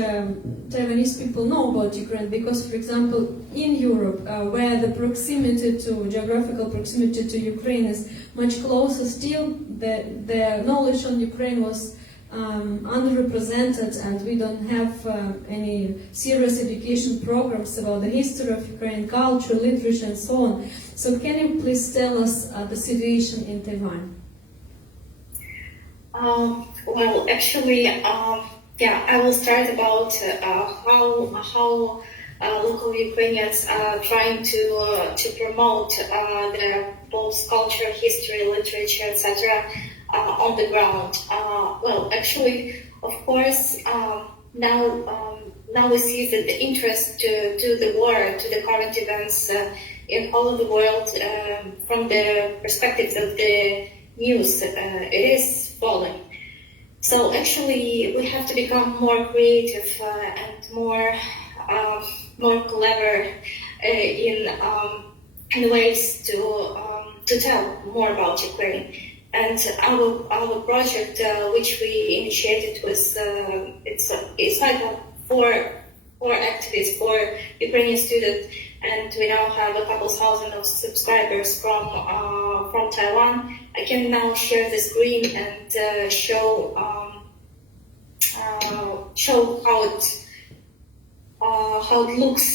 Taiwanese people know about Ukraine? Because, for example, in Europe, where the geographical proximity to Ukraine is much closer, still the knowledge on Ukraine was underrepresented, and we don't have any serious education programs about the history of Ukraine, culture, literature, and so on. So can you please tell us the situation in Taiwan? Well, actually, I will start about how local Ukrainians are trying to promote their both culture, history, literature, etc. on the ground. Well, actually, of course, now we see that the interest to the war, to the current events in all of the world, from the perspective of the news, it is falling. So actually, we have to become more creative and more clever in ways to tell more about Ukraine. And our project, which we initiated, was it's like four activists, 4 Ukrainian students, and we now have a couple thousand of subscribers from Taiwan. I can now share the screen and show how it looks.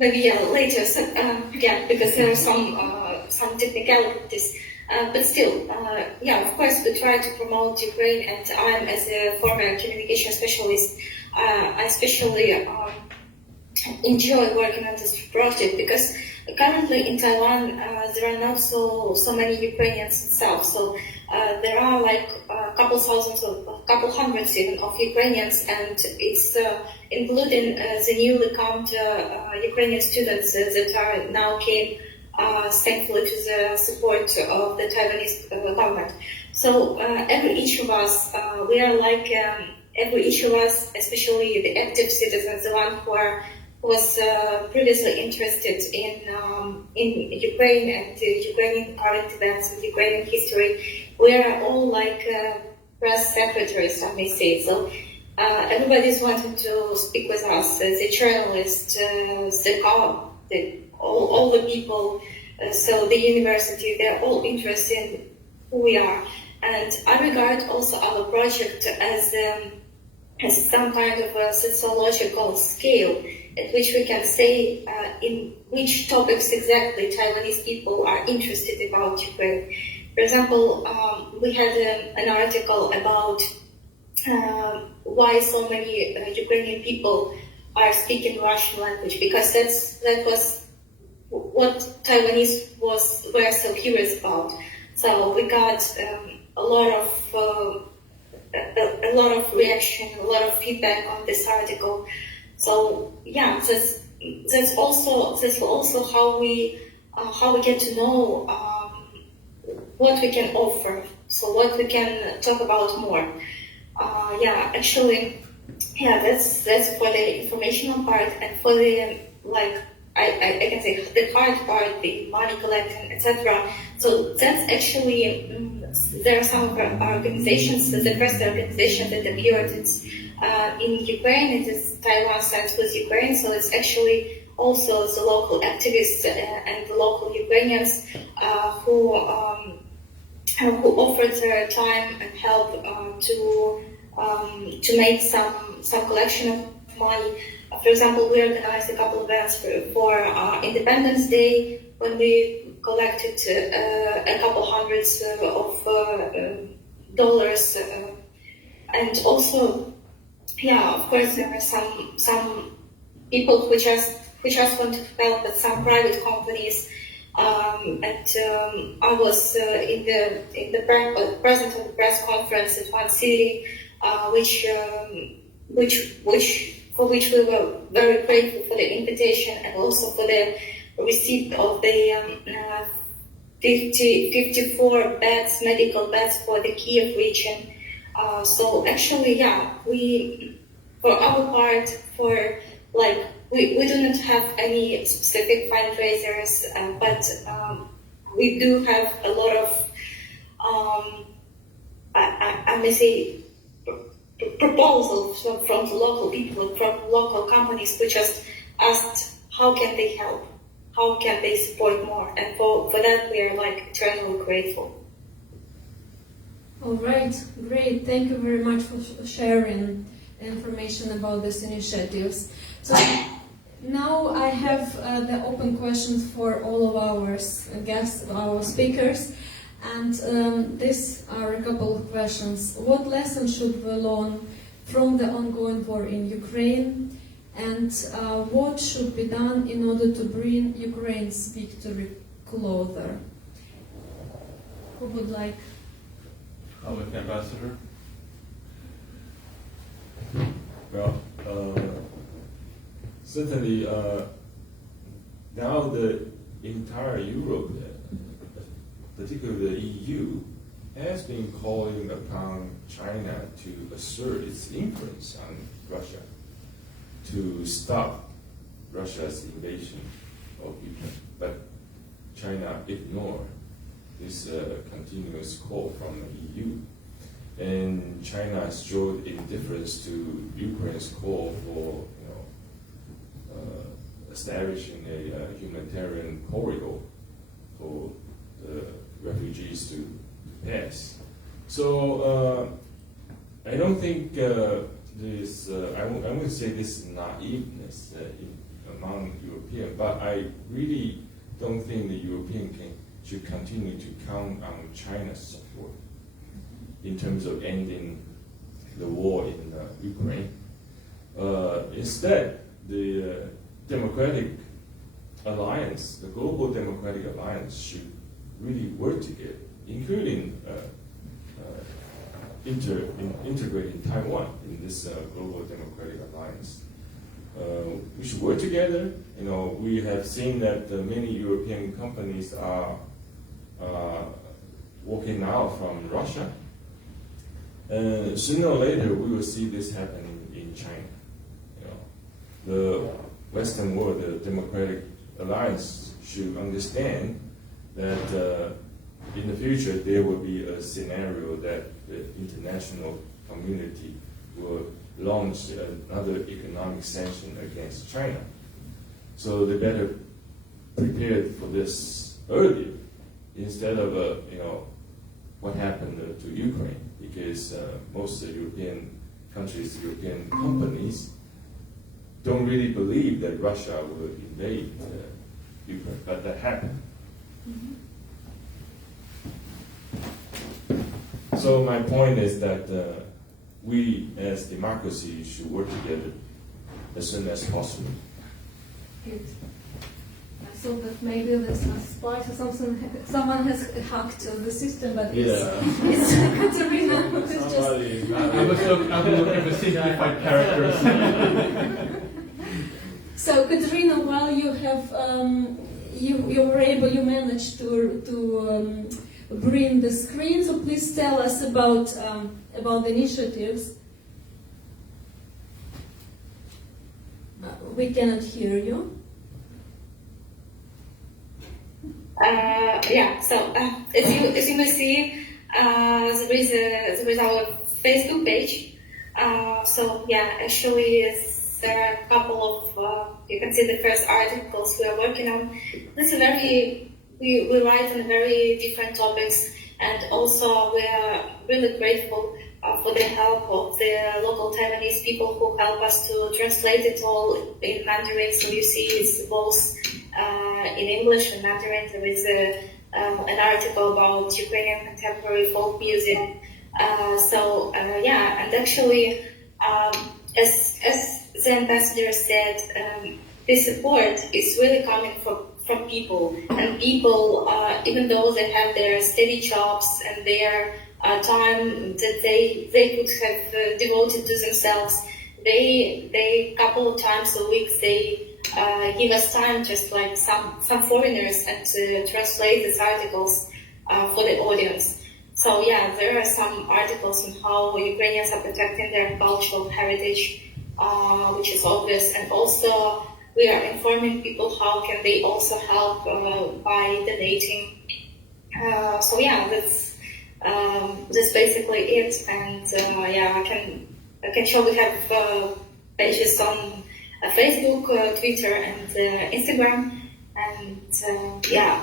Maybe later. So, because there are some technicalities. But still, of course, we try to promote Ukraine, and I'm, as a former communication specialist, I especially enjoy working on this project because currently in Taiwan there are not so many Ukrainians itself. So there are like a couple hundreds even of Ukrainians, and it's including the newly come Ukrainian students that are now came thankfully to the support of the Taiwanese government. So each of us, we are like each of us, especially the active citizens, the one who was previously interested in Ukraine and Ukrainian current events and Ukrainian history. We are all like press secretaries, I may say. So everybody's wanting to speak with us, the journalists, all the people, so the university, they're all interested in who we are. And I regard also our project as some kind of a sociological scale at which we can say in which topics exactly Taiwanese people are interested about Ukraine. For example, we had an article about why so many Ukrainian people are speaking Russian language, because that was what Taiwanese were so curious about. So we got a lot of reaction, a lot of feedback on this article. So that's also how we get to know what we can offer. So what we can talk about more. That's for the informational part, and for the I can say the hard part, the money collecting, etc. So that's actually there are some organizations, the first organization that appeared in Ukraine. It is Taiwan Stands with Ukraine, so it's actually also the local activists and the local Ukrainians who offered their time and help to make some collection of money. For example, we organized a couple of events for Independence Day, when we collected a couple hundreds of dollars, and also, of course, there are some people who just want to help, but some private companies. I was in the present of the press conference at one city, for which we were very grateful for the invitation and also for the receipt of the 54 beds, medical beds for the Kiev region. So actually, we, for our part, we do not have any specific fundraisers, but we do have a lot of, I may say, proposals from the local people, from local companies, who just asked how can they help, how can they support more, and for that we are eternally grateful. All right, great. Thank you very much for sharing information about these initiatives. So now I have the open questions for all of our guests, our speakers. And these are a couple of questions. What lessons should we learn from the ongoing war in Ukraine? and what should be done in order to bring Ukraine's victory closer. Who would like? Public ambassador. Well, certainly now the entire Europe, particularly the EU, has been calling upon China to assert its influence on Russia, to stop Russia's invasion of Ukraine. But China ignored this continuous call from the EU. And China showed indifference to Ukraine's call for establishing a humanitarian corridor for the refugees to pass. So I don't think this, I wouldn't say this is naiveness among Europeans, but I really don't think the European should continue to count on China's support in terms of ending the war in Ukraine. Instead, the Democratic Alliance, the Global Democratic Alliance, should really work together, including integrating Taiwan in this Global Democratic Alliance. We should work together. We have seen that many European companies are walking out from Russia. Sooner or later, we will see this happening in China. The Western world, the Democratic Alliance, should understand that in the future there will be a scenario that the international community will launch another economic sanction against China. So they better prepare for this earlier instead of what happened to Ukraine, because most European countries, European companies don't really believe that Russia will invade Ukraine, but that happened. Mm-hmm. So my point is that we as democracy should work together as soon as possible. Good. I thought that maybe there's a spy or something. Someone has hacked the system, but it's Katerina who is just. I was looking for simplified characters. So Katerina, while you have you managed to bring the screen. So please tell us about the initiatives. We cannot hear you. So as you may see, there is our Facebook page. Actually, there are a couple of you can see the first articles we are working on. We write on very different topics, and also we are really grateful for the help of the local Taiwanese people who help us to translate it all in Mandarin. So you see it's both in English and Mandarin. There is an article about Ukrainian contemporary folk music. And actually, as the ambassador said, this support is really coming from people, and people, even though they have their steady jobs and their time that they could have devoted to themselves, they couple of times a week they give us time, just like some foreigners, and to translate these articles for the audience. So there are some articles on how Ukrainians are protecting their cultural heritage, which is obvious, and also we are informing people how can they also help by donating. That's basically it. And I can show we have pages on Facebook, Twitter, and Instagram. And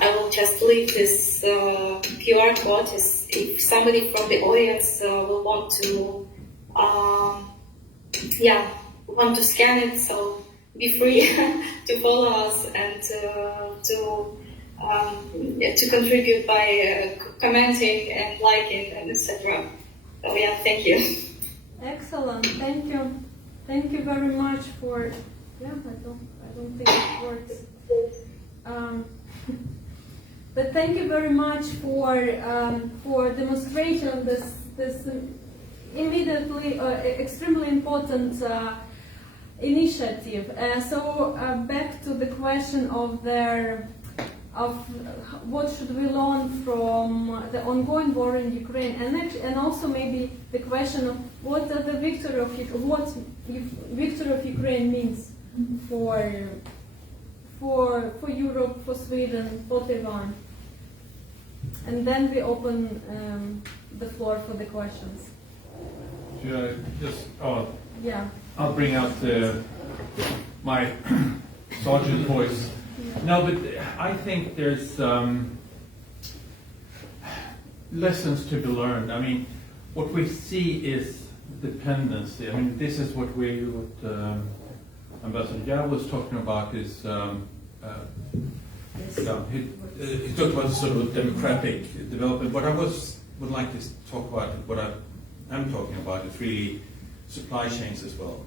I will just leave this QR code if somebody from the audience will want to scan it. So be free to follow us and to contribute by commenting and liking and etc. So thank you. Excellent. Thank you. Thank you very much for Yeah, I don't think it works. But thank you very much for demonstration this immediately extremely important initiative. So back to the question of what should we learn from the ongoing war in Ukraine, and also maybe the question of what the victory of Ukraine means for Europe, for Sweden, for Taiwan. And then we open the floor for the questions. Should I just? Yeah. I'll bring out my sergeant voice. No, but I think there's lessons to be learned. I mean, what we see is dependency. I mean, this is what Ambassador Yao was talking about. Is he talked about sort of a democratic development. What I would like to talk about, what I am talking about, is really supply chains as well.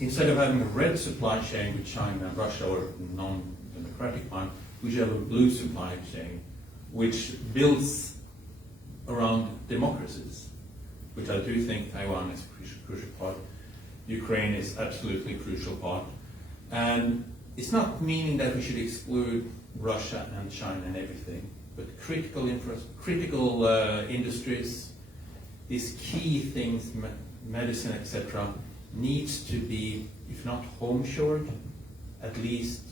Instead of having a red supply chain with China and Russia, or a non-democratic one, we should have a blue supply chain which builds around democracies, which I do think Taiwan is a crucial part. Ukraine is absolutely a crucial part. And it's not meaning that we should exclude Russia and China and everything, but critical industries, these key things, medicine, etc., needs to be, if not home-shored, at least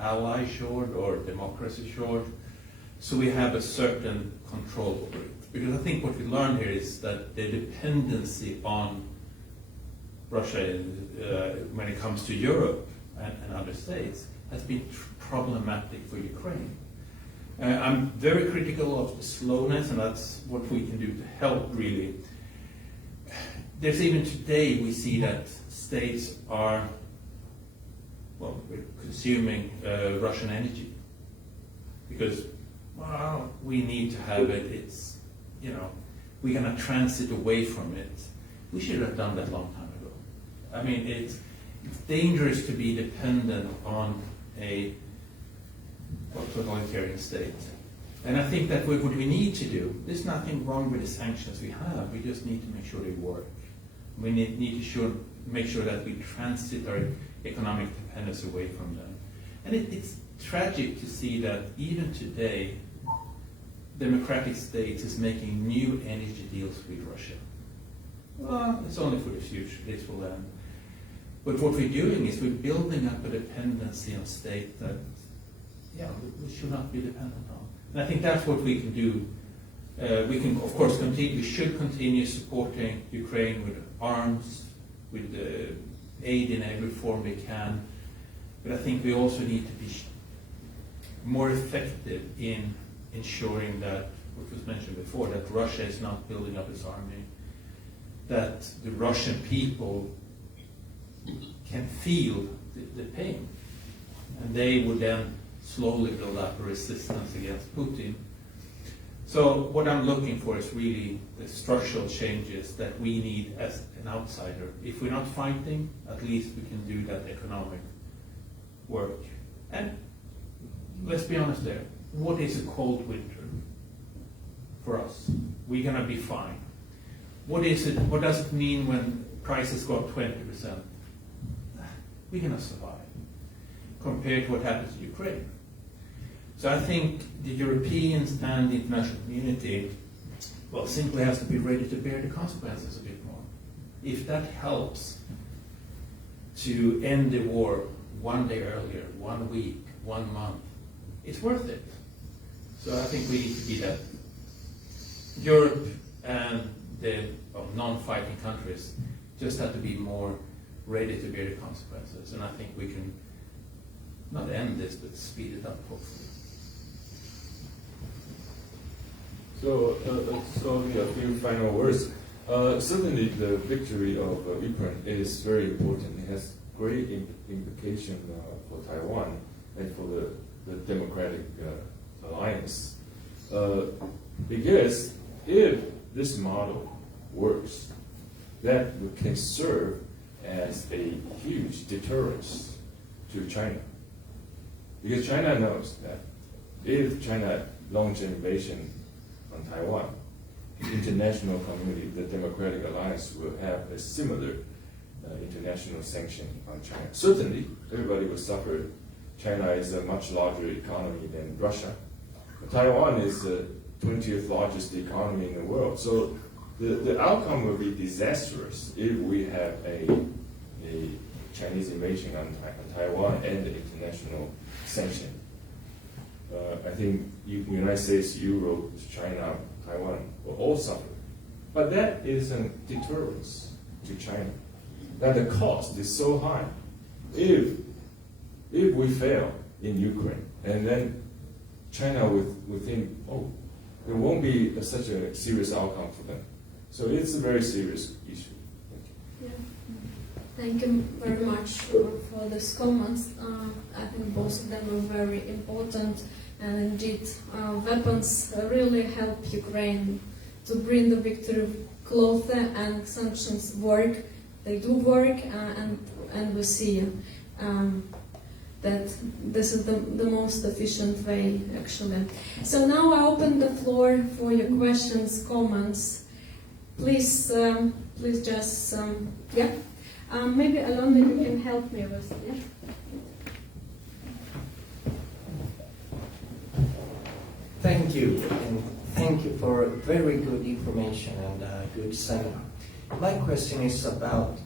ally-shored or democracy-shored, so we have a certain control over it. Because I think what we learn here is that the dependency on Russia when it comes to Europe and other states has been problematic for Ukraine. I'm very critical of the slowness, and that's what we can do to help, really. There's even today, we see that states are, well, consuming Russian energy because, well, we need to have it. It's, we're going to transit away from it. We should have done that a long time ago. I mean, it's dangerous to be dependent on a authoritarian state. And I think that what we need to do, there's nothing wrong with the sanctions we have, we just need to make sure they work. We need to make sure that we transit our economic dependence away from them. And it's tragic to see that even today, democratic states is making new energy deals with Russia. Well, it's only for the future, this will end. But what we're doing is we're building up a dependency on state that, we should not be dependent on. And I think that's what we can do. We can, of course, we should continue supporting Ukraine with arms, with aid in every form we can. But I think we also need to be more effective in ensuring that, what was mentioned before, that Russia is not building up its army, that the Russian people can feel the pain, and they would then slowly build up a resistance against Putin. So what I'm looking for is really the structural changes that we need as an outsider. If we're not fighting, at least we can do that economic work. And let's be honest there, what is a cold winter for us? We're gonna be fine. What does it mean when prices go up 20%? We're gonna survive compared to what happens in Ukraine. So I think the Europeans and the international community, well, simply has to be ready to bear the consequences a bit more. If that helps to end the war one day earlier, 1 week, 1 month, it's worth it. So I think we need to be that. Europe and the non-fighting countries just have to be more ready to bear the consequences. And I think we can not end this, but speed it up, hopefully. So, a few final words. Certainly, the victory of Ukraine is very important. It has great implication for Taiwan and for the democratic alliance. Because if this model works, that can serve as a huge deterrence to China. Because China knows that if China launches invasion on Taiwan, the international community, the Democratic Alliance, will have a similar international sanction on China. Certainly, everybody will suffer. China is a much larger economy than Russia. Taiwan is the 20th largest economy in the world. So the outcome will be disastrous if we have a Chinese invasion on Taiwan and the international sanction. I think United States, Europe, China, Taiwan will all suffer. But that isn't deterrence to China. That the cost is so high. If we fail in Ukraine, and then China will think, oh, it won't be such a serious outcome for them. So it's a very serious issue. Yeah. Thank you very much for these comments. I think both of them are very important, and indeed weapons really help Ukraine to bring the victory closer, and sanctions work. They do work, and we see that this is the most efficient way, actually. So now I open the floor for your questions, comments. Please just, yeah. Maybe Alona, you can help me with it. Yeah? Thank you, and thank you for very good information and a good seminar. My question is about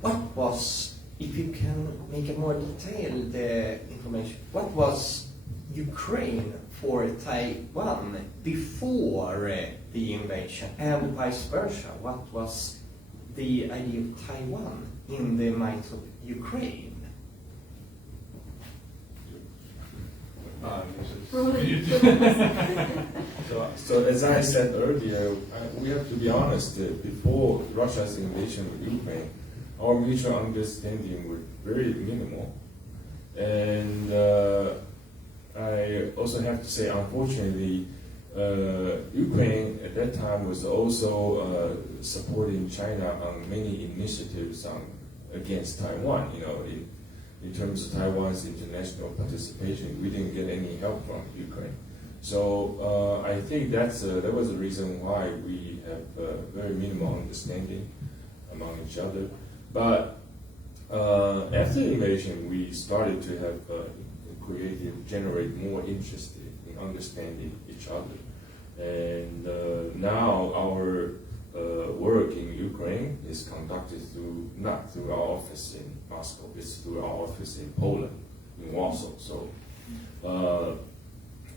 what was, if you can make a more detailed information, what was Ukraine for Taiwan before the invasion, and vice versa? What was the idea of Taiwan in the minds of Ukraine? So as I said earlier, we have to be honest. Before Russia's invasion of Ukraine, our mutual understanding was very minimal, and I also have to say, unfortunately, Ukraine at that time was also supporting China on many initiatives against Taiwan. You know, in terms of Taiwan's international participation, we didn't get any help from Ukraine. So I think that was the reason why we have very minimal understanding among each other. But after the invasion, we started to have generate more interest in understanding each other. And now our work in Ukraine is conducted not through our office in Moscow, it's through our office in Poland, in Warsaw. So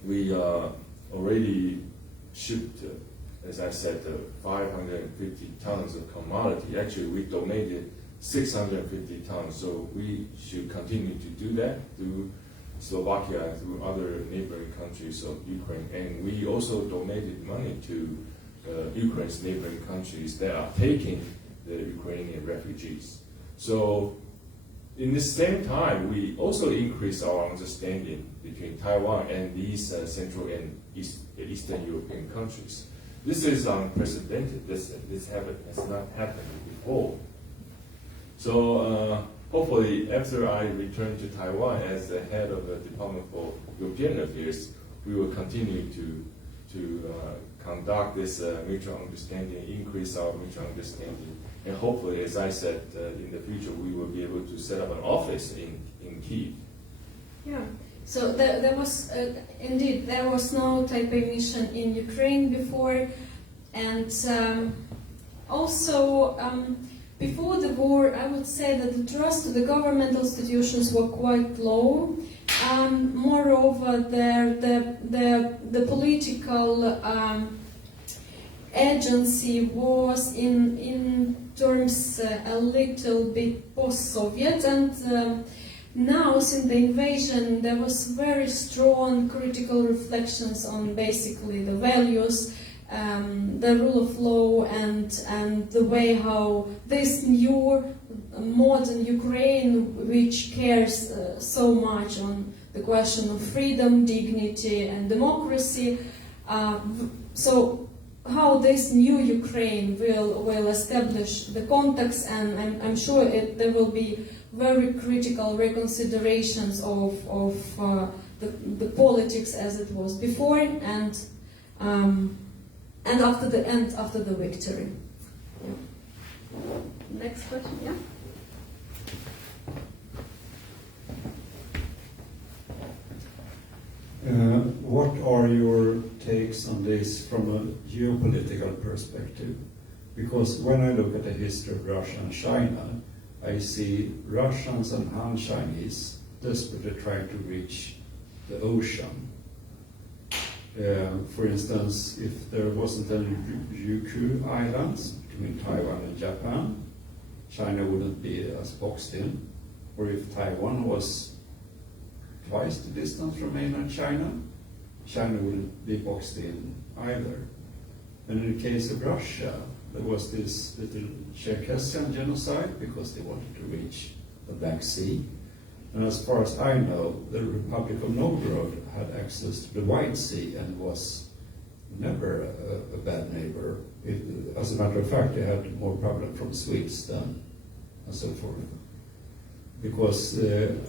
we already shipped, as I said, 550 tons of commodity. Actually, we donated 650 tons, so we should continue to do that through Slovakia and through other neighboring countries of Ukraine. And we also donated money to Ukraine's neighboring countries that are taking the Ukrainian refugees. So in the same time, we also increased our understanding between Taiwan and these Central and Eastern European countries. This is unprecedented. This has not happened before. So hopefully, after I return to Taiwan as the head of the Department for European Affairs, we will continue to conduct this mutual understanding, increase our mutual understanding, and hopefully, as I said, in the future, we will be able to set up an office in Kyiv. Yeah. So there was indeed there was no Taipei mission in Ukraine before, and also. Before the war, I would say that the trust of the governmental institutions were quite low. Moreover, the political agency was in terms a little bit post-Soviet, and now since the invasion, there was very strong critical reflections on basically the values. The rule of law and the way how this new modern Ukraine, which cares so much on the question of freedom, dignity, and democracy. So how this new Ukraine will establish the context, and I'm sure there will be very critical reconsiderations of the politics as it was before and after the victory. Yeah. Next question, yeah. What are your takes on this from a geopolitical perspective? Because when I look at the history of Russia and China, I see Russians and Han Chinese desperately trying to reach the ocean. For instance, if there wasn't any Ryukyu Islands between Taiwan and Japan, China wouldn't be as boxed in. Or if Taiwan was twice the distance from mainland China, China wouldn't be boxed in either. And in the case of Russia, there was this little Cherkessian genocide because they wanted to reach the Black Sea. And as far as I know, the Republic of Novgorod had access to the White Sea and was never a bad neighbor. As a matter of fact, they had more problem from Swedes than and so forth. Because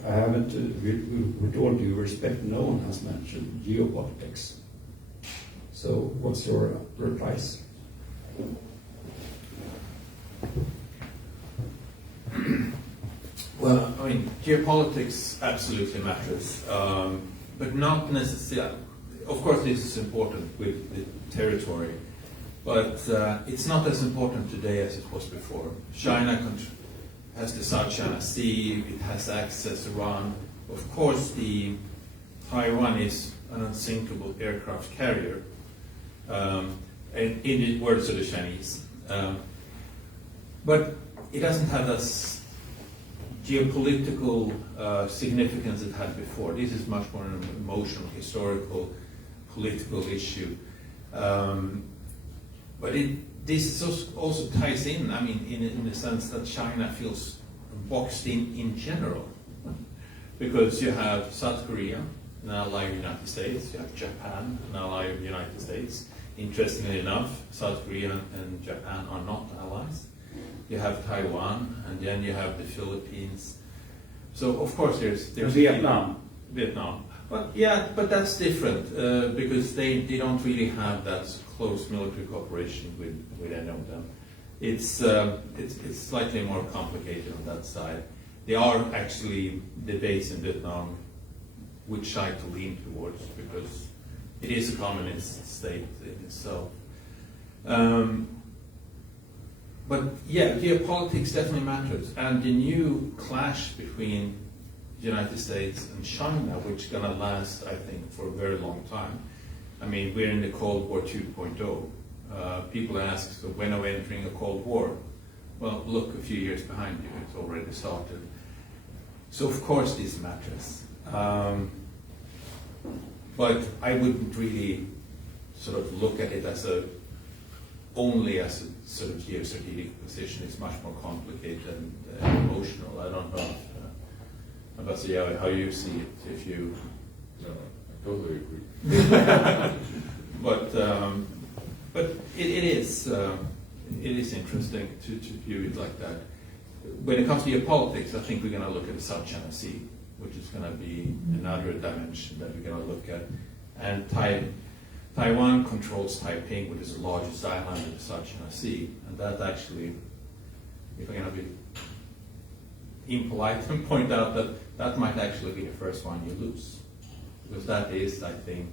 I haven't, with all due respect, no one has mentioned geopolitics. So what's your replies? Well, I mean, geopolitics absolutely matters, but not necessarily. Of course, this is important with the territory, but it's not as important today as it was before. China has the South China Sea, it has access around. Of course, the Taiwan is an unsinkable aircraft carrier, in the words of the Chinese. But it doesn't have that geopolitical significance it had before. This is much more an emotional, historical, political issue. But this also ties in, I mean, in the sense that China feels boxed in general. Because you have South Korea, an ally of the United States, you have Japan, an ally of the United States. Interestingly enough, South Korea and Japan are not allies. You have Taiwan, and then you have the Philippines. So of course there's Vietnam. But yeah, but that's different because they don't really have that close military cooperation with any of them. It's slightly more complicated on that side. There are actually debates in Vietnam which side to lean towards because it is a communist state in itself. But yeah, geopolitics definitely matters, and the new clash between the United States and China, which is going to last, I think, for a very long time. I mean, we're in the Cold War 2.0. People ask, so when are we entering a Cold War? Well, look a few years behind you, it's already started. So of course this matters. But I wouldn't really sort of look at it as only as a sort of geostrategic position. It's much more complicated and emotional. I don't know how you see it. If you, no, I totally agree. but it is interesting to view it like that. When it comes to geopolitics, I think we're going to look at the South China Sea, which is going to be another dimension that we're going to look at, and Taiwan controls Taiping, which is the largest island in the South China Sea, and that actually, if I'm going to be impolite and point out that might actually be the first one you lose, because that is, I think,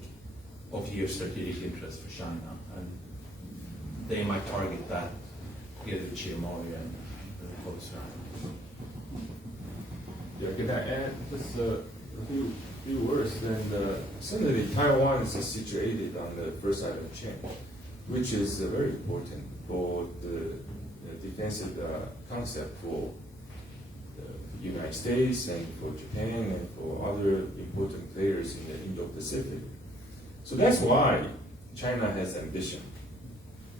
of geostrategic interest for China, and they might target that together with Chiamoy and the closer. Yeah, can I add just a few words? Then certainly Taiwan is situated on the first side of the chain, which is very important for the defensive concept for the United States and for Japan and for other important players in the Indo-Pacific. So that's why China has ambition.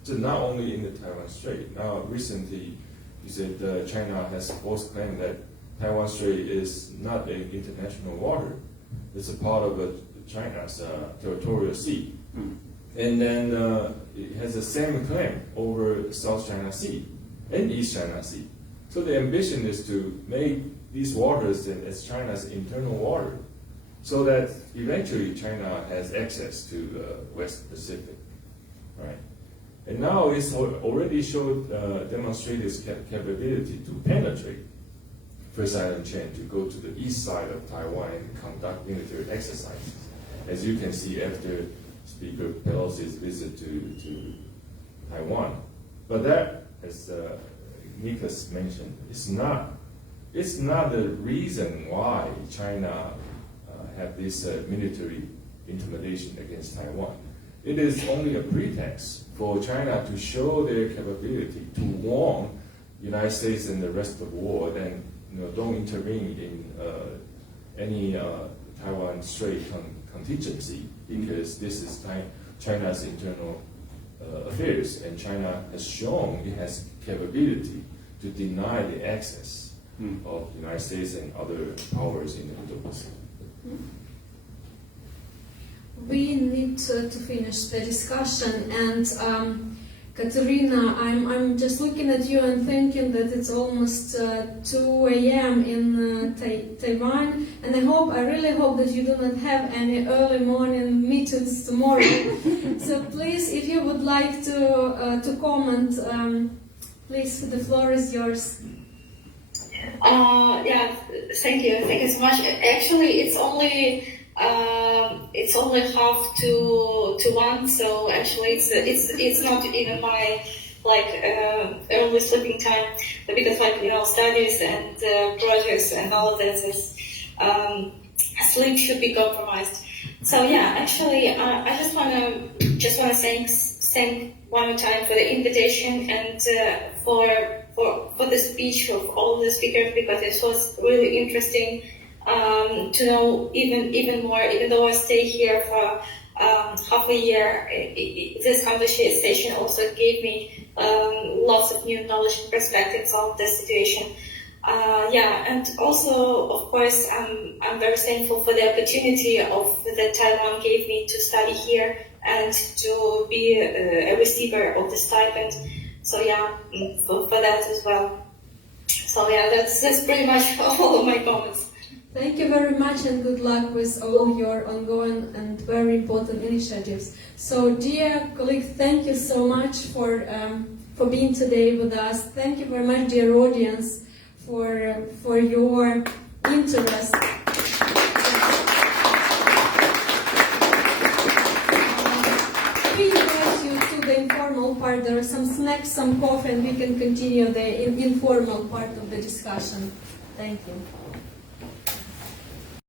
So not only in the Taiwan Strait. Now recently, you said China has false claim that Taiwan Strait is not an international water. It's a part of China's territorial sea. And then it has the same claim over South China Sea and East China Sea. So the ambition is to make these waters as China's internal water, so that eventually China has access to West Pacific, right? And now it's already demonstrated its capability to penetrate First Island Chain, to go to the east side of Taiwan and conduct military exercises, as you can see after Speaker Pelosi's visit to Taiwan. But that, as Nikas mentioned, it's not the reason why China have this military intimidation against Taiwan. It is only a pretext for China to show their capability to warn the United States and the rest of the world, and don't intervene in any Taiwan Strait contingency, because this is China's internal affairs, and China has shown it has capability to deny the access of the United States and other powers in the Indo-Pacific. We need to finish the discussion, and Katerina, I'm just looking at you and thinking that it's almost 2 a.m. in Taiwan, and I really hope that you do not have any early morning meetings tomorrow. So please, if you would like to comment, please, the floor is yours. Yeah, thank you so much. Actually, it's only half to 1, so actually it's not even my early sleeping time, but because studies and projects and all of this is sleep should be compromised. So yeah, actually I just wanna thank one more time for the invitation and for the speech of all the speakers, because it was really interesting to know even more. Even though I stay here for half a year, this conversation also gave me lots of new knowledge and perspectives of the situation. And also, of course, I'm very thankful for the opportunity that Taiwan gave me to study here and to be a receiver of the stipend. So yeah, for that as well. So yeah, that's pretty much all of my comments. Thank you very much, and good luck with all your ongoing and very important initiatives. So, dear colleagues, thank you so much for being today with us. Thank you very much, dear audience, for your interest. We invite you to the informal part. There are some snacks, some coffee, and we can continue the informal part of the discussion. Thank you.